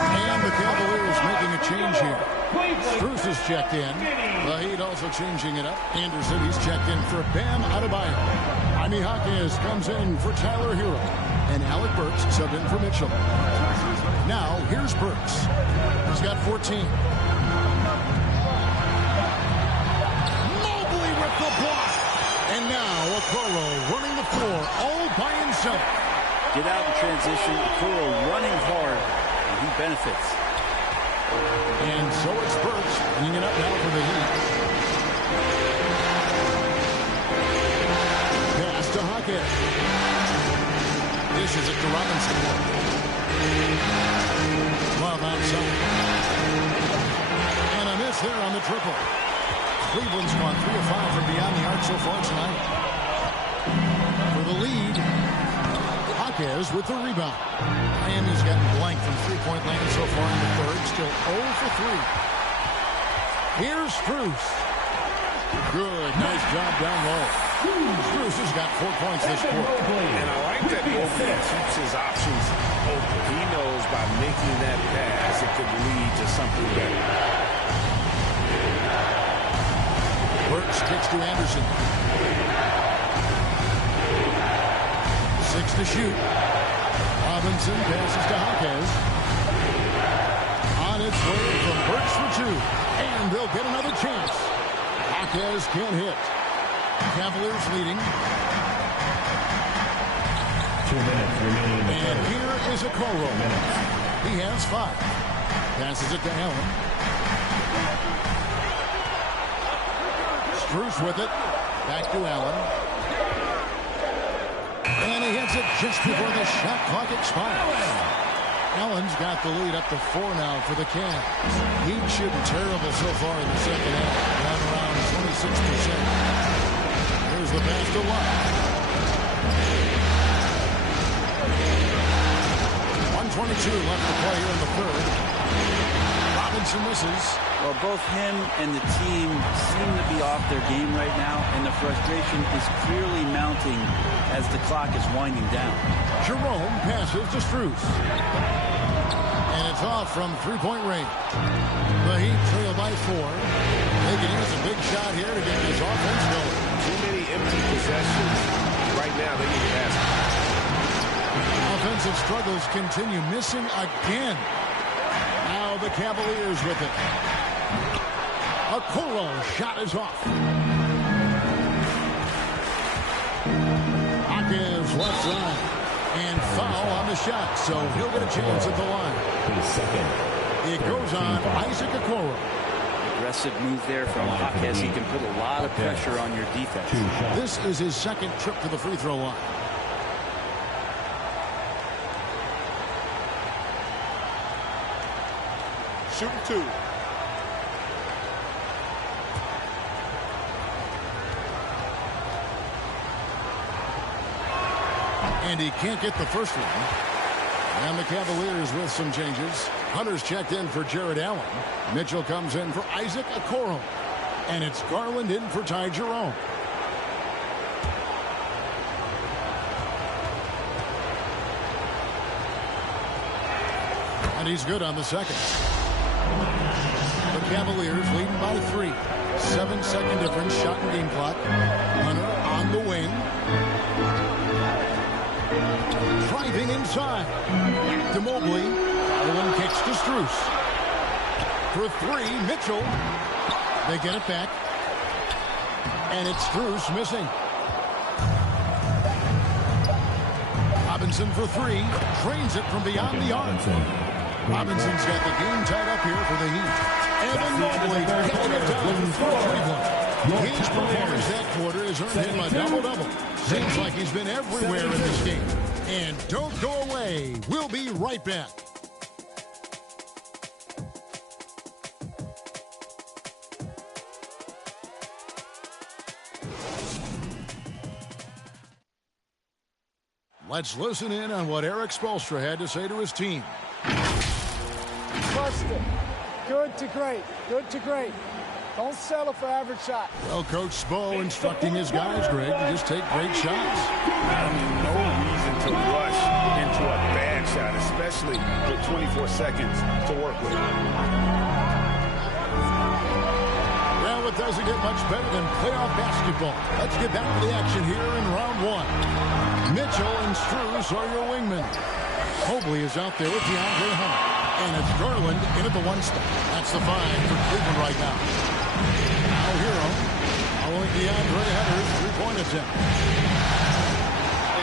And the Cavaliers making a change here. Strus is checked in. The Heat also changing it up. Anderson, he's checked in for Bam Adebayo. Jaime Jaquez comes in for Tyler Hero. And Alec Burks subbed in for Mitchell. Now, here's Burks. He's got 14. Mobley with the block. And now, Okoro running the floor all by himself. Get out in transition. Okoro running hard, and he benefits. And so it's Burks bringing it up now for the Heat. Pass to Jaquez. Dishes it to Robinson. Love outside. And a miss there on the triple. Cleveland's gone 3 of 5 from beyond the arc so far tonight. For the lead, Jaquez with the rebound. Miami's gotten blank from three-point land so far in the third. Still 0 for 3. Here's Strus. Good. Nice job down low. Strus has got 4 points this quarter. And I like that Mobley keeps his options open. He knows by making that pass, it could lead to something better. Burks kicks to Anderson. 6 to shoot. Robinson passes to Hawkes. On its way from Burks for two. And they'll get another chance. Hawkes can't hit. Cavaliers leading. 2 minutes remaining. And here is a Okoro. He has 5. Passes it to Allen. Strus with it. Back to Allen. And he hits it just before the shot clock expires. Allen's got the lead up to 4 now for the Cavs. Heat shooting terrible so far in the second half. Down around 26%. Here's the pass to Watt. 1:22 left to play here in the third. Robinson misses. Well, both him and the team seem to be off their game right now, and the frustration is clearly mounting as the clock is winding down. Jerome passes to Strus. And it's off from three-point range. The Heat trail by 4. They can use a big shot here to get this offense going. Too many empty possessions. Right now, they need a basket. Offensive struggles continue, missing again. Now the Cavaliers with it. Okoro shot is off. Hawkins left side. And foul on the shot, so he'll get a chance at the line. It goes on Isaac Okoro. Aggressive move there from Hawkes. He can put a lot of pressure on your defense. This is his second trip to the free throw line. Shooting 2. And he can't get the first one. And the Cavaliers with some changes. Hunter's checked in for Jared Allen. Mitchell comes in for Isaac Okoro. And it's Garland in for Ty Jerome. And he's good on the second. The Cavaliers leading by 3. 7-second difference, shot and game clock. Hunter on the wing. Driving inside. To Mobley. Garland kicks to Strus. For 3, Mitchell. They get it back. And it's Strus missing. Robinson for 3. Drains it from beyond the arc. Robinson's got the game tied up here for the Heat. Evan Mobley getting it down for Cleveland. His performance that quarter has earned him a double-double. Seems like he's been everywhere in this game. And don't go away. We'll be right back. Let's listen in on what Eric Spoelstra had to say to his team. Trust it. Good to great. Good to great. Don't settle for average shot. Well, Coach Spo instructing his guys, Greg, to just take great shots. I mean, no reason to rush into a bad shot, especially with 24 seconds to work with. Well, it doesn't get much better than playoff basketball. Let's get back to the action here in round 1. Mitchell and Strus are your wingmen. Mobley is out there with DeAndre Hunter. And it's Garland in at the 1 spot. That's the 5 for Cleveland right now. Now Hero following DeAndre Hunter's three-point attempt.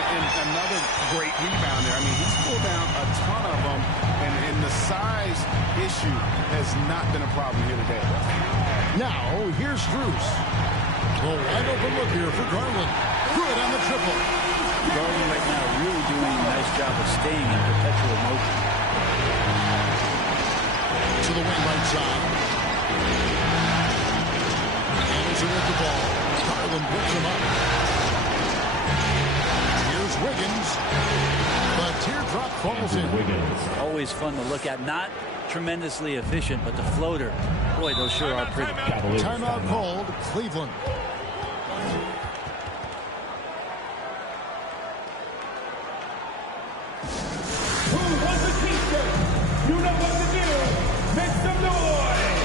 And another great rebound there. I mean, he's pulled down a ton of them, and the size issue has not been a problem here today. Now, here's Strus. A wide open look here for Garland. Good on the triple. Garland right now really doing a nice job of staying in perpetual motion. To the wing right side. Anderson with the ball. Garland picks him up. Here's Wiggins. The teardrop falls in. Always fun to look at. Not tremendously efficient, but the floater. Boy, those sure are pretty. Timeout called, Cleveland. Who wants a t-shirt? You know what to do. Make some noise.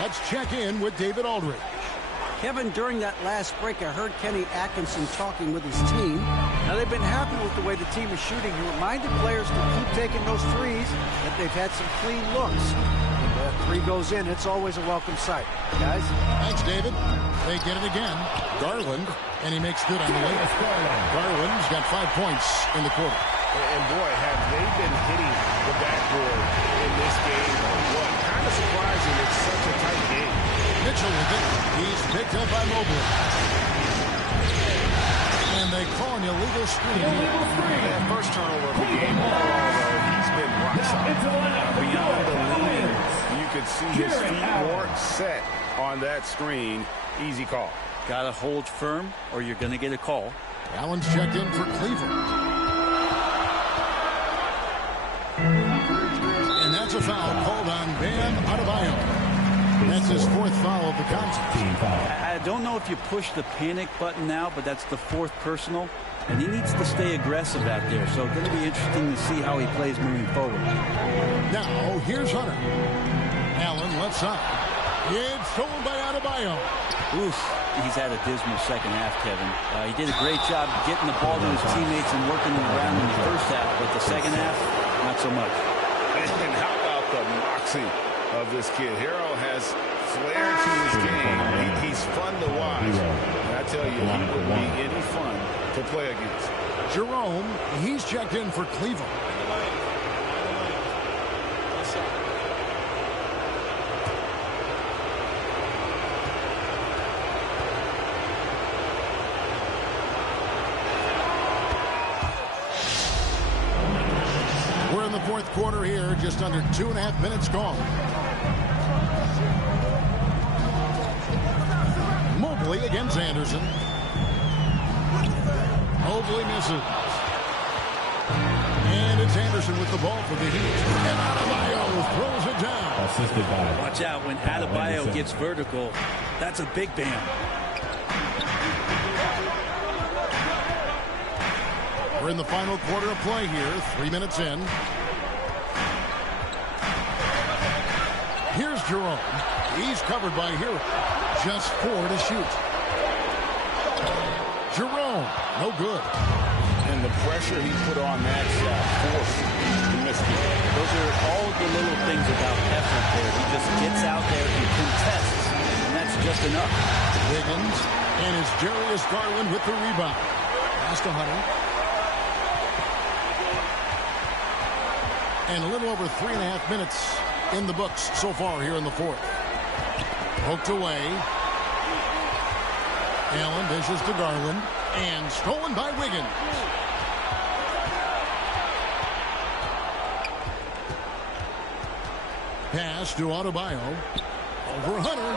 Let's check in with David Aldridge. Kevin, during that last break, I heard Kenny Atkinson talking with his team. Now, they've been happy with the way the team is shooting. He reminded players to keep taking those threes, that they've had some clean looks. When that three goes in, it's always a welcome sight. Guys? Thanks, David. They get it again. Garland, and he makes good on the layup. Garland's got 5 points in the quarter. And boy, have they been hitting the backboard in this game or what? Kind of surprising. It's such a tight game. Mitchell with it. He's picked up by Mobley. And they call an illegal screen. Yeah, first turnover of the game overall, though, he's been rock solid. Beyond the lead, you could see his feet weren't set on that screen. Easy call. Got to hold firm or you're going to get a call. Allen's checked in for Cleveland. And that's a foul called on Bam Adebayo. That's his 4th foul of the contest. I don't know if you push the panic button now, but that's the 4th personal, and he needs to stay aggressive out there. So it's going to be interesting to see how he plays moving forward. Now, here's Hunter. Allen left side. It's stolen by Adebayo. Oof, he's had a dismal second half, Kevin. He did a great job getting the ball to his teammates and working them around in the first half, but the second half, not so much. And how about the moxie of this kid? Hero has flair to his game. He's fun to watch. And I tell you, he wouldn't be any fun to play against. Jerome, he's checked in for Cleveland. We're in the 4th quarter here, just under 2.5 minutes gone. Mobley against Anderson. Mobley misses. And it's Anderson with the ball for the Heat. And Adebayo throws it down. Assisted by. Watch out when Adebayo gets vertical. That's a big bam. We're in the final quarter of play here. 3 minutes in. Here's Jerome. He's covered by Hero. Just 4 to shoot. Jerome, no good. And the pressure he put on that shot forced the miscue. Those are all the little things about effort there. He just gets out there and contests, and that's just enough. Wiggins, and it's Darius Garland with the rebound. Pass to Hunter. And a little over 3.5 minutes in the books so far here in the 4th. Poked away. Allen dishes to Garland. And stolen by Wiggins. Pass to Adebayo. Over Hunter.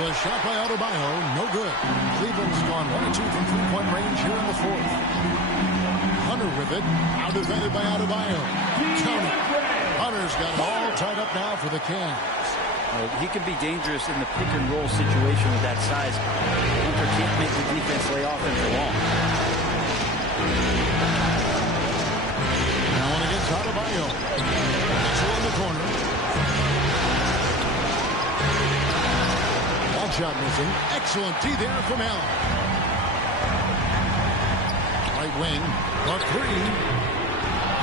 The shot by Adebayo, no good. Cleveland's gone 1 or 2 from 3-point range here in the 4th. Hunter with it. Out defended by Adebayo. Count it. Hunter's got it all tied up now for the Cavs. He can be dangerous in the pick and roll situation with that size. Hunter can't make the defense lay off him for long. Now on against Adebayo. Mitchell in the corner. Ball shot missing. Excellent D there from Allen. Right wing. Buck 3.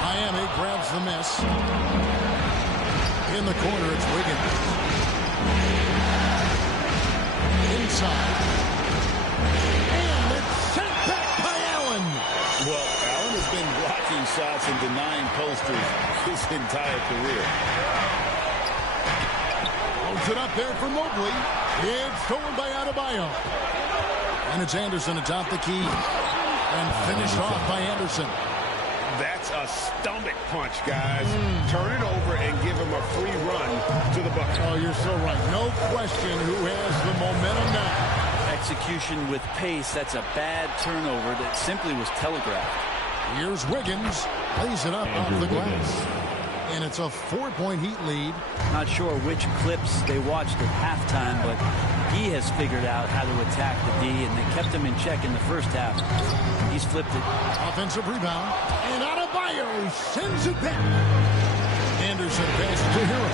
Miami grabs the miss. In the corner, it's Wiggins. Inside. And it's sent back by Allen. Well, Allen has been blocking shots and denying posters his entire career. Holds it up there for Mobley. It's stolen by Adebayo. And it's Anderson atop the key. And finished off by Anderson. That's a stomach punch, guys. Turn it over and give him a free run to the bucket. Oh, you're so right. No question who has the momentum now. Execution with pace. That's a bad turnover that simply was telegraphed. Here's Wiggins. Lays it up off the glass. And it's a 4-point Heat lead. Not sure which clips they watched at halftime, but he has figured out how to attack the D, and they kept him in check in the first half. He's flipped it. Offensive rebound. And Adebayo sends it back. Anderson passes to Hero.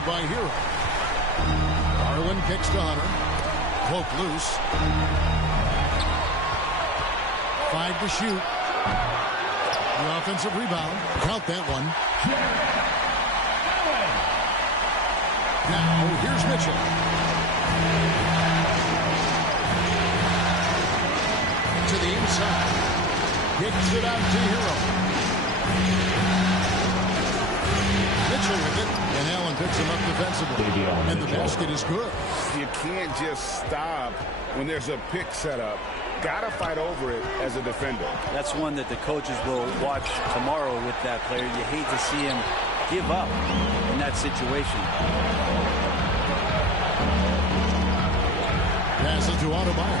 recovered by Hero. Garland kicks to Hunter. Cloak loose. 5 to shoot. The offensive rebound. Count that one. Now, here's Mitchell. To the inside. Kicks it out to Hero. Mitchell with it. And Allen picks him up defensively. And the basket is good. You can't just stop when there's a pick set up. Got to fight over it as a defender. That's one that the coaches will watch tomorrow with that player. You hate to see him give up in that situation. Pass it to Adebayo.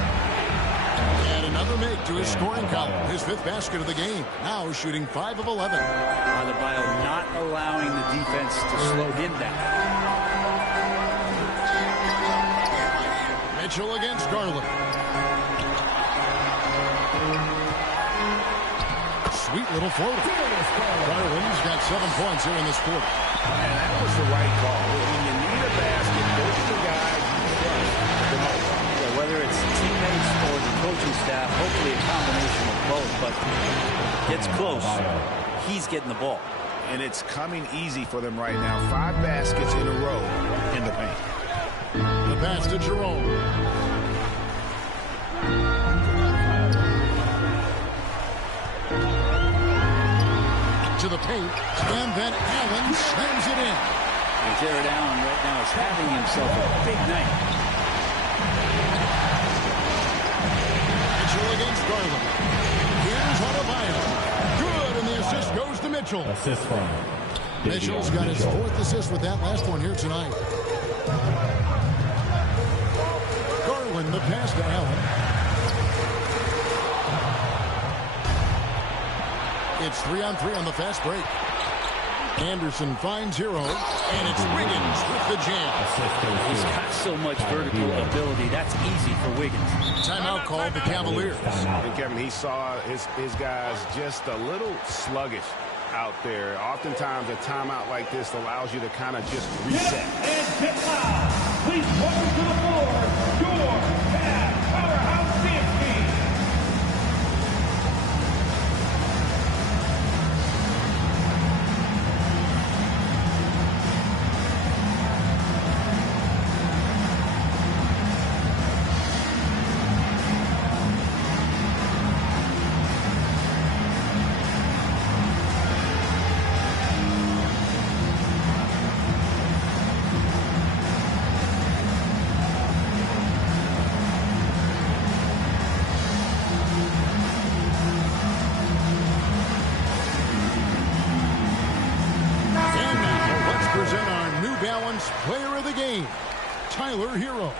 And another make to his scoring column. His 5th basket of the game. Now shooting 5 of 11. Adebayo not allowing the defense to slow him down. Mitchell against Garland. Sweet little floater. Garland's got 7 points here in this quarter. And that was the right call. When you need a basket, those are the guys you trust the most. Yeah, whether it's teammates or the coaching staff, hopefully a combination of both, but gets close. He's getting the ball. And it's coming easy for them right now. 5 baskets in a row in the paint. The pass to Jerome. To the paint, and then Allen slams it in. And Jared Allen right now is having himself a big night. Mitchell against Garland. Here's Adebayo. Good, and the assist goes to Mitchell. Assist from Mitchell's got his 4th assist with that last one here tonight. Garland, the pass to Allen. It's 3-on-3 on the fast break. Anderson finds Hero, and it's Wiggins with the jam. He's got so much vertical ability. That's easy for Wiggins. Timeout called the Cavaliers. And Kevin, he saw his guys just a little sluggish out there. Oftentimes a timeout like this allows you to kind of just reset. And get loud. Please welcome to the floor your Cavs powerhouse dance team. Player of the game, Tyler Hero.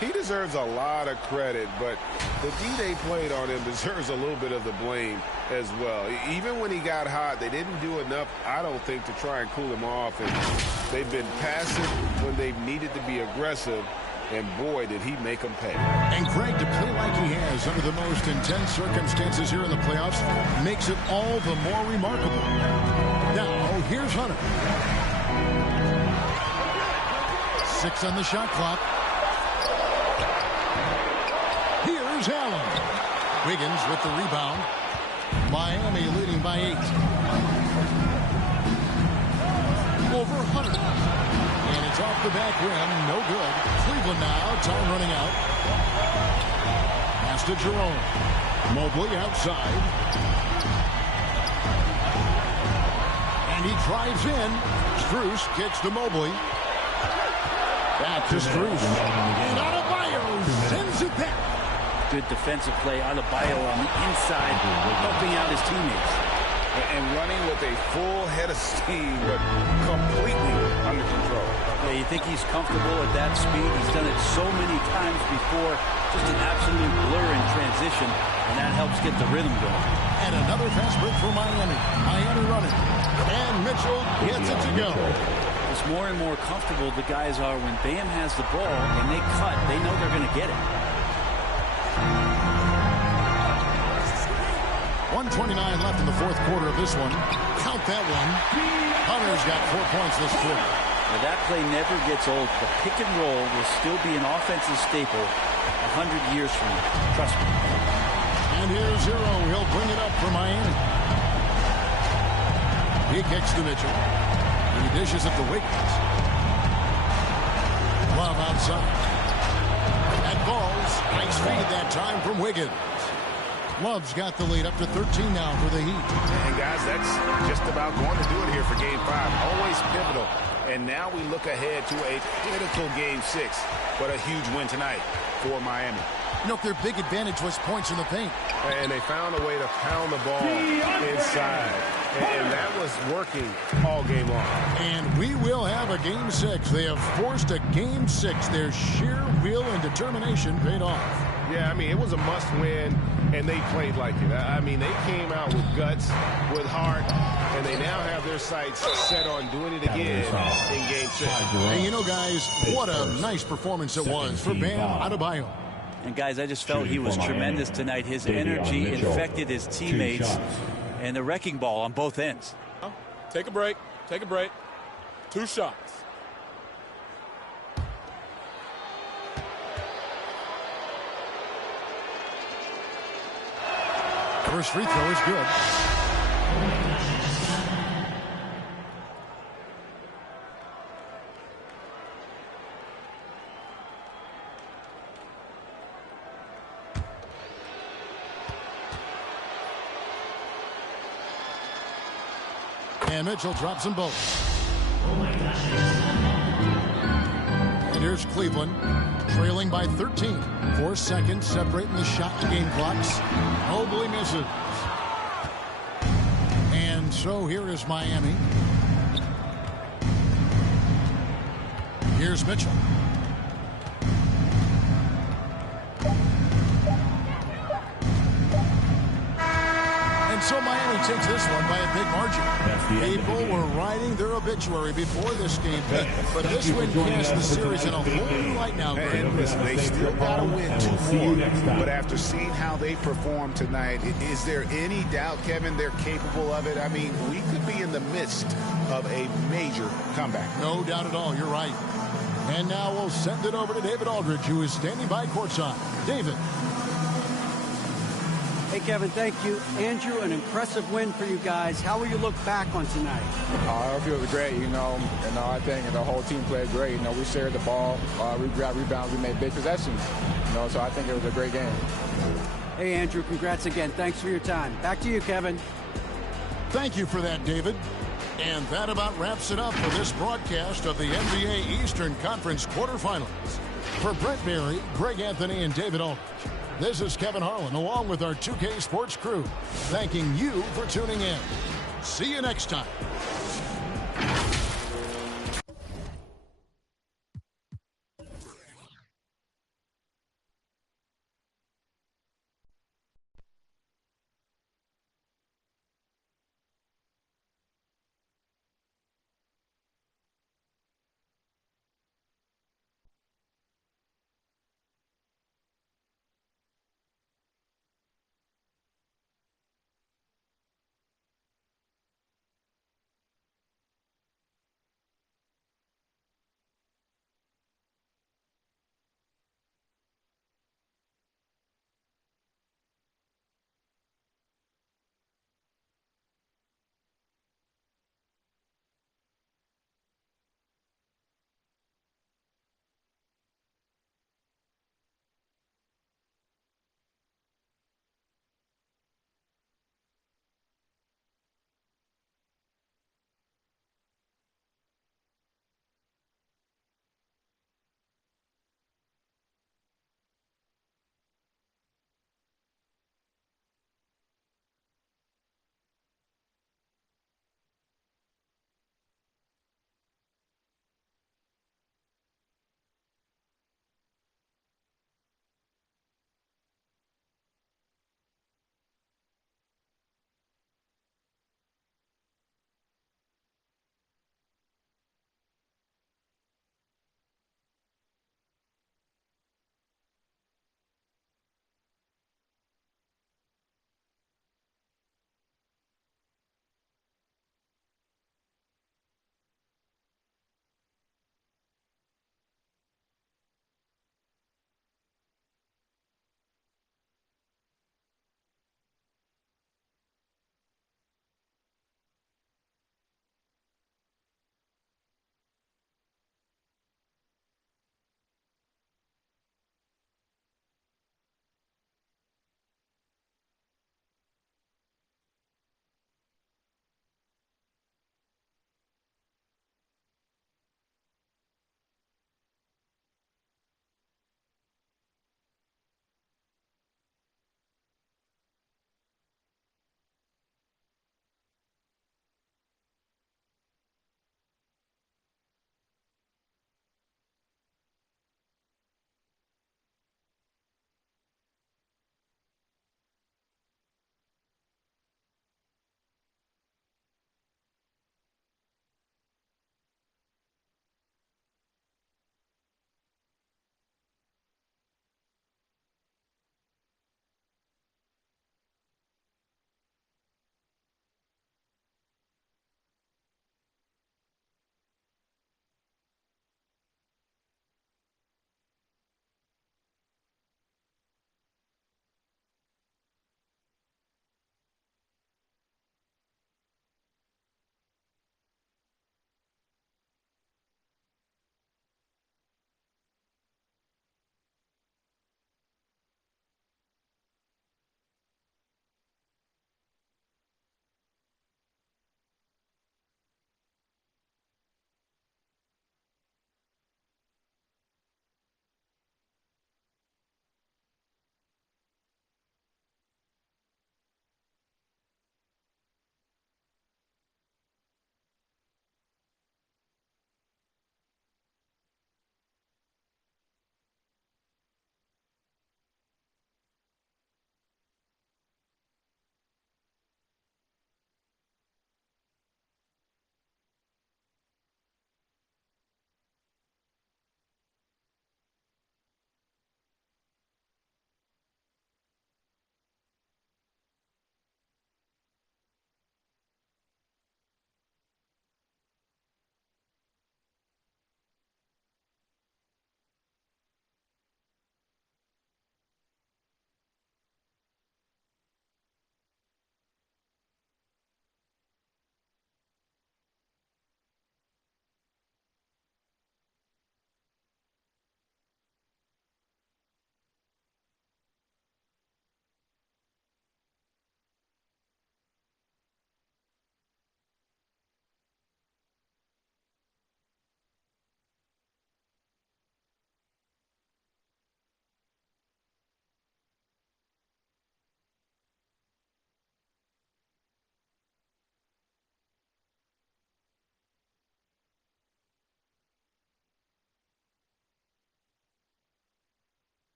He deserves a lot of credit, but the D they played on him deserves a little bit of the blame as well. Even when he got hot, they didn't do enough, I don't think, to try and cool him off. And they've been passive when they've needed to be aggressive, and boy, did he make them pay. And Greg, to play like he has under the most intense circumstances here in the playoffs makes it all the more remarkable. Now, here's Hunter. 6 on the shot clock. Here's Allen. Wiggins with the rebound. Miami leading by 8. Over Hunter. And it's off the back rim. No good. Cleveland now. Time running out. Pass to Jerome. Mobley outside. And he drives in. Strus kicks to Mobley. Back to Strus. And Adebayo sends it back. Good defensive play. Adebayo on the inside, helping out his teammates. And running with a full head of steam, but completely under control. Yeah, you think he's comfortable at that speed. He's done it so many times before. Just an absolute blur in transition, and that helps get the rhythm going. And another fast break for Miami. Miami running. And Mitchell gets it to go. It's more and more comfortable the guys are when Bam has the ball and they cut. They know they're going to get it. 1:29 left in the fourth quarter of this one. Count that one. Hunter's got 4 points this quarter. Well, that play never gets old. The pick and roll will still be an offensive staple 100 years from now. Trust me. And here's Zero. He'll bring it up for Miami. He kicks to Mitchell. He dishes it to Wiggins. Love outside. And balls. Nice feed that time from Wiggins. Love's got the lead up to 13 now for the Heat. And guys, that's just about going to do it here for Game 5. Always pivotal. And now we look ahead to a critical Game 6. But a huge win tonight for Miami. You know, their big advantage was points in the paint. And they found a way to pound the ball inside. And that was working all game long. And we will have a Game 6. They have forced a Game 6. Their sheer will and determination paid off. Yeah, I mean, it was a must-win, and they played like it. I mean, they came out with guts, with heart, and they now have their sights set on doing it again in Game 6. And you know, guys, what a nice performance it was for Bam Adebayo. And, guys, I just felt he was tremendous tonight. His energy infected his teammates, and the wrecking ball on both ends. Take a break. Take a break. 2 shots. First free throw is good. And Mitchell drops them both. And here's Cleveland, trailing by 13. 4 seconds separating the shot to game clocks. Mobley misses. And so here is Miami. Here's Mitchell. And so Miami takes this one by a big margin. People were writing their obituary before this game, but this win casts the series in a whole new light now, Greg. And listen, they still got to win 2 more. But after seeing how they performed tonight, is there any doubt, Kevin, they're capable of it? I mean, we could be in the midst of a major comeback. No doubt at all. You're right. And now we'll send it over to David Aldridge, who is standing by courtside. David. Hey, Kevin, thank you. Andrew, an impressive win for you guys. How will you look back on tonight? I feel great, I think the whole team played great. We shared the ball, we got rebounds, we made big possessions. So I think it was a great game. Hey, Andrew, congrats again. Thanks for your time. Back to you, Kevin. Thank you for that, David. And that about wraps it up for this broadcast of the NBA Eastern Conference quarterfinals. For Brent Berry, Greg Anthony, and David Aldridge, this is Kevin Harlan, along with our 2K Sports crew, thanking you for tuning in. See you next time.